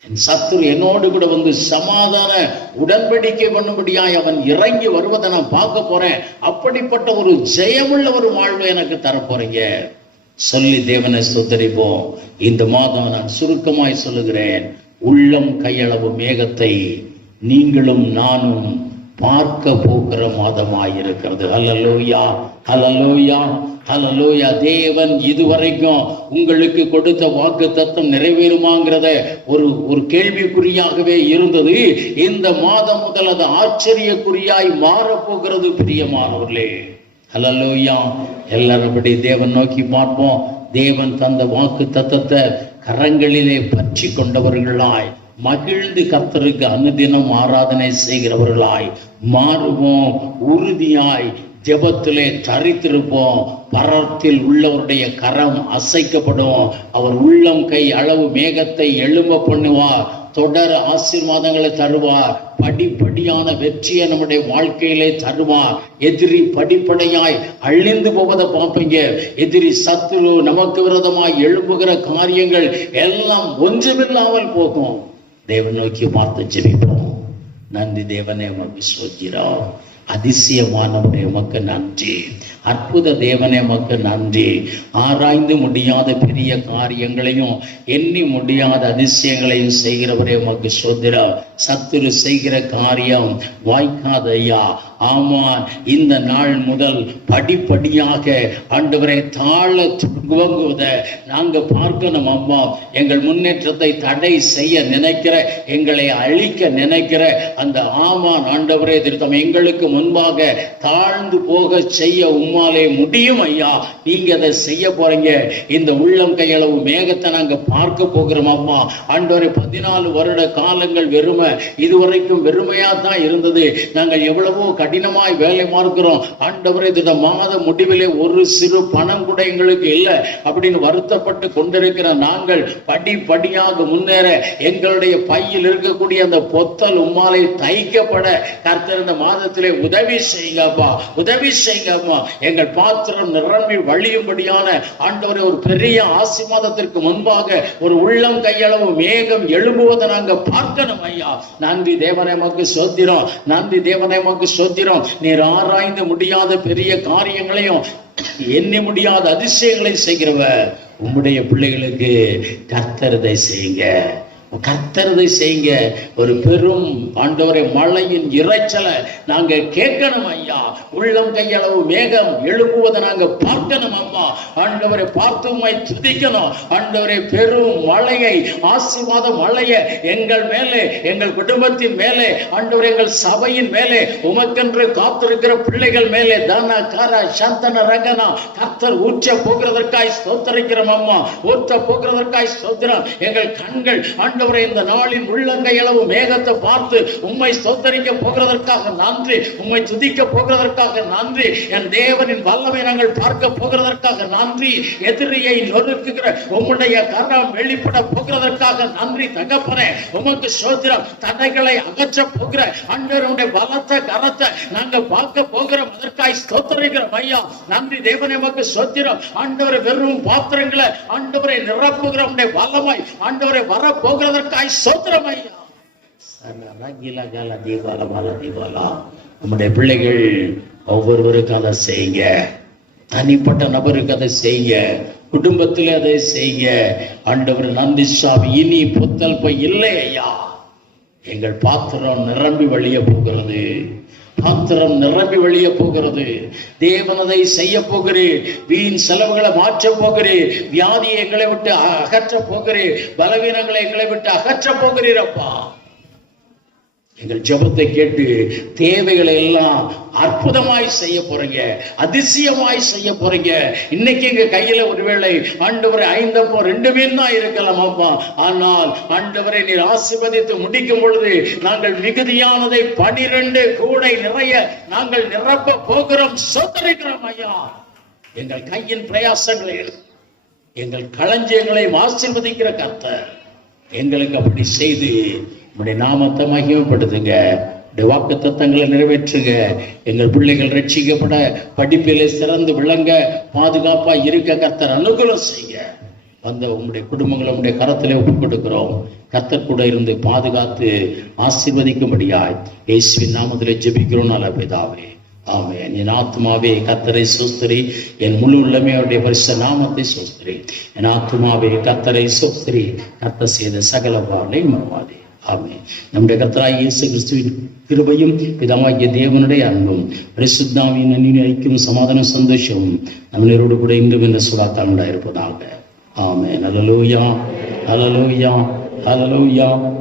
என் சத்துரு என்னோடு கூட வந்து சமாதான உடன்படிக்கை பண்ணும்படியாய் அவன் இறங்கி வருவதை நான் பார்க்க போறேன். அப்படிப்பட்ட ஒரு ஜெயமுள்ள ஒரு வாழ்வு எனக்கு தரப்போறீங்க சொல்லி தேவனை ஸ்தோத்திரிப்போம். இந்த மாதம் நான் சுருக்கமாய் சொல்லுகிறேன், உள்ளம் கையளவு மேகத்தை நீங்களும் நானும் பார்க்க போகிற மாதமாயிருக்கிறது. ஹல்லேலூயா, ஹல்லேலூயா, ஹல்லேலூயா. தேவன் இதுவரைக்கும் உங்களுக்கு கொடுத்த வாக்குத்தத்தம் நிறைவேறுமாங்கிறத ஒரு கேள்விக்குறியாகவே இருந்தது. இந்த மாதம் முதல் அது ஆச்சரியக்குறியாய் மாறப்போகிறது பிரியமானவர்களே. ஹல்லேலூயா. எல்லாரும் அப்படி தேவன் நோக்கி பார்ப்போம். தேவன் தந்த வாக்கு தத்தத்தை கரங்களிலே பற்றி கொண்டவர்களாய் மகிழ்ந்து கர்த்தருக்கு அனுதினம் ஆராதனை செய்கிறவர்களாய் மாறுவோம். உறுதியாய் ஜெபத்திலே தரித்திருப்போம். பரத்தில் உள்ளவருடைய கரம் அசைக்கப்படும். அவர் உள்ளம் கை அளவு மேகத்தை எழும்ப பண்ணுவார். தொடர் ஆசீர்வாதங்களை தருவார். படிப்படியான வெற்றியை நம்முடைய வாழ்க்கையிலே தருவார். எதிரி படிப்படையாய் அழிந்து போவதை பார்ப்பீங்க. எதிரி சத்துரு நமக்கு விரோதமாய் எழும்புகிற காரியங்கள் எல்லாம் ஒன்றுமில்லாமல் போகும். தேவன் நோக்கி பார்த்து ஜெபிப்போம். நன்றி தேவனே, உமக்கு ஸ்தோத்திரம். அதிசயமானவரே உமக்கு நன்றி. அற்புத தேவனே உமக்கு நன்றி. ஆராய்ந்து முடியாத பெரிய காரியங்களையும் எண்ணி முடியாத அதிசயங்களையும் செய்கிறவரே உமக்கு ஸ்தோத்திரம். சத்துரு செய்கிற காரியம் வாய்க்காதையா. ஆமா, இந்த நாள் முதல் படிப்படியாக ஆண்டவரை தாழ துவங்குவதை நாங்க பார்க்கணும். அம்மா, எங்கள் முன்னேற்றத்தை தடை செய்ய நினைக்கிற, எங்களை அழிக்க நினைக்கிற அந்த ஆண்டவரே திருத்தம் எங்களுக்கு முன்பாக தாழ்ந்து போக செய்ய உம்மாலே முடியும் ஐயா. நீங்க அதை செய்ய போறீங்க. இந்த உள்ளம் கையளவு மேகத்தை நாங்க பார்க்க போகிறோம் அம்மா. ஆண்டவரே, 14 வருட காலங்கள் இதுவரைக்கும் வெறுமையா தான் இருந்தது. நாங்கள் எவ்வளவோ கடினமாய் வேலை பார்க்கிறோம். ஆண்டவரே, இந்த மாத முடிவிலே ஒரு சிறு பணம் கூட எங்களுக்கு இல்லை அப்படின்னு வருத்தப்பட்டு கொண்டிருக்கிற நாங்கள் படிப்படியாக முன்னேற எங்களுடைய பையில் இருக்கக்கூடிய அந்த பொத்தல் உம்மாலை தைக்கப்பட கர்த்தர் இந்த மாதத்திலே உதவி செய்யுங்கப்பா, உதவி செய்யுங்கப்பா. எங்கள் பாத்திரம் நிரம்பி வழியும்படியான ஆண்டவரே ஒரு பெரிய ஆசீர்வாதத்திற்கு முன்பாக ஒரு உள்ளம் கையளவு மேகம் எழும்புவதை நாங்க பார்க்கணும் ஐயா. நன்றி தேவனே உமக்கு ஸ்தோத்திரம். நன்றி தேவனே உமக்கு ஸ்தோத்திரம். நீர் ஆராய்ந்து முடியாத பெரிய காரியங்களையும் எண்ணி முடியாத அதிசயங்களை செய்கிறவர். உம்முடைய பிள்ளைகளுக்கு கர்த்தரதை செய்யுங்க, கர்த்தரதை செய்யுங்க. ஒரு பெரும் ஆண்டவரை மழையின் இறைச்சலை நாங்க கேட்கணும் ஐயா. உள்ளம் கையளவு மேகம் எழுப்புவதை நாங்க பார்க்கணும் அம்மா. ஆண்டவரை பார்த்துமை துதிக்கணும். ஆண்டவரை பெரும் மழையை, ஆசீர்வாத மழையை எங்கள் மேலே, எங்கள் குடும்பத்தின் மேலே, ஆண்டவரை எங்கள் சபையின் மேலே, உமக்கென்று காத்திருக்கிற பிள்ளைகள் மேலே தன கர சந்தன ரகனா கர்த்தர் ஊற்ற போகிறதற்காய் ஸ்தோத்திரிக்கிறோம் அம்மா. ஊற்ற போகிறதற்காய் ஸ்தோத்திரம். எங்கள் கண்கள் ஆண்டவரே இந்த நாளின் உள்ளங்கை அளவு மேகத்தை பார்த்து உம்மை ஸ்தோத்திரிக்க போகிறதற்காக நன்றி. உம்மை துதிக்க போகிறதற்காக நன்றி. என் தேவனின் வல்லமை நாங்கள் பார்க்க போகிறதற்காக நன்றி. எதிரியை நொறுக்குகிற உம்முடைய கரம் வெளிப்பட போகிறதற்காக நன்றி தகப்பனே. உமக்கு ஸ்தோத்திரம். தடைகளை அகற்ற போகிற ஆண்டவருடைய பலத்த கரத்தை நாங்கள் பார்க்க போகிறோம். அதற்காய் ஸ்தோத்திரிக்கிறோம் ஐயா. நன்றி தேவனே, உமக்கு ஸ்தோத்திரம். ஆண்டவரை வெறும் பாத்திரங்களை ஆண்டவரை நிரப்புகிற உம்முடைய வல்லமை ஆண்டவரை வர போகிறதற்காய் ஸ்தோத்திரம் ஐயா. நம்முடைய பிள்ளைகள் ஒவ்வொருவருக்கு அதை செய்யுங்க. தனிப்பட்ட நபருக்கு அதை செய்யுங்க. குடும்பத்தில் அதை செய்யுங்க. ஆண்டவர் நன்றி சாமி. இனி புத்தல் போய் இல்லை ஐயா. எங்கள் பாத்திரம் நிரம்பி வழிய போகிறது. பாத்திரம் நிரம்பி வெளியே போகிறது. தேவனதை செய்ய போகிறேன். வீண் செலவுகளை மாற்ற போகிறேன். வியாதியை எங்களை விட்டு அகற்ற போகிறேன். பலவீனங்களை எங்களை விட்டு அகற்ற போகிறீரப்பா. எங்கள் ஜெபத்தை கேட்டு தேவைகளை எல்லாம் அற்புதமாய் செய்ய போறீங்க, அதிசயமாய் செய்ய போறீங்க. இன்னைக்கு எங்க கையில ஒருவேளை ஆண்டவரை 5 அப்பம் 2 மீன் தான் இருக்கலாம் அப்பா. ஆனால் ஆண்டவரை நீர் ஆசீர்வதித்து முடிக்கும் பொழுது நாங்கள் மிகுதியானதை 12 கூடை நிறைய நாங்கள் நிரப்ப போகிறோம். ஸ்தோத்திரிக்கிறோம் ஐயா. எங்கள் கையின் பிரயாசங்களை, எங்கள் களஞ்சியங்களை ஆசீர்வதிக்கிற கர்த்தர் எங்களுக்கு அப்படி செய்து உடைய நாமத்தை மகிமைப்படுத்துங்க. வாக்கு தத்தங்களை நிறைவேற்றுங்க. எங்கள் பிள்ளைகள் ரட்சிக்கப்பட, படிப்பிலே சிறந்து விளங்க, பாதுகாப்பா இருக்க கர்த்தர் அனுகூலம் செய்ய. வந்த உங்களுடைய குடும்பங்களை உங்களுடைய கரத்திலே ஒப்புக் கொடுக்கிறோம். கர்த்தர் கூட இருந்து பாதுகாத்து ஆசீர்வதிக்கும்படியாய் இயேசுவின் நாமத்திலே ஜெபிக்கிறோம் நல்ல பிதாவே, ஆமென். என் ஆத்மாவே கர்த்தரை ஸ்தோத்திரி, என் முழு உள்ளமே அவருடைய பரிசுத்த நாமத்தை ஸ்தோத்திரி. என் ஆத்மாவே கர்த்தரை ஸ்தோத்திரி, கர்த்தர் செய்த சகல பாவங்களை மறவாதே. ஆமென். நம்முடைய கர்த்தராகிய இயேசு கிறிஸ்துவின் கிருபையும் பிதாவாகிய தேவனுடைய அன்பும் பரிசுத்தாவின் அன்பின் ஐக்கியம் சமாதானம் சந்தோஷமும் நம்மளோடு கூட இன்றும் இந்த சுடாத்தால் உண்டாயிருப்பதாக. ஆமென். ஹல்லேலூயா, ஹல்லேலூயா, ஹல்லேலூயா.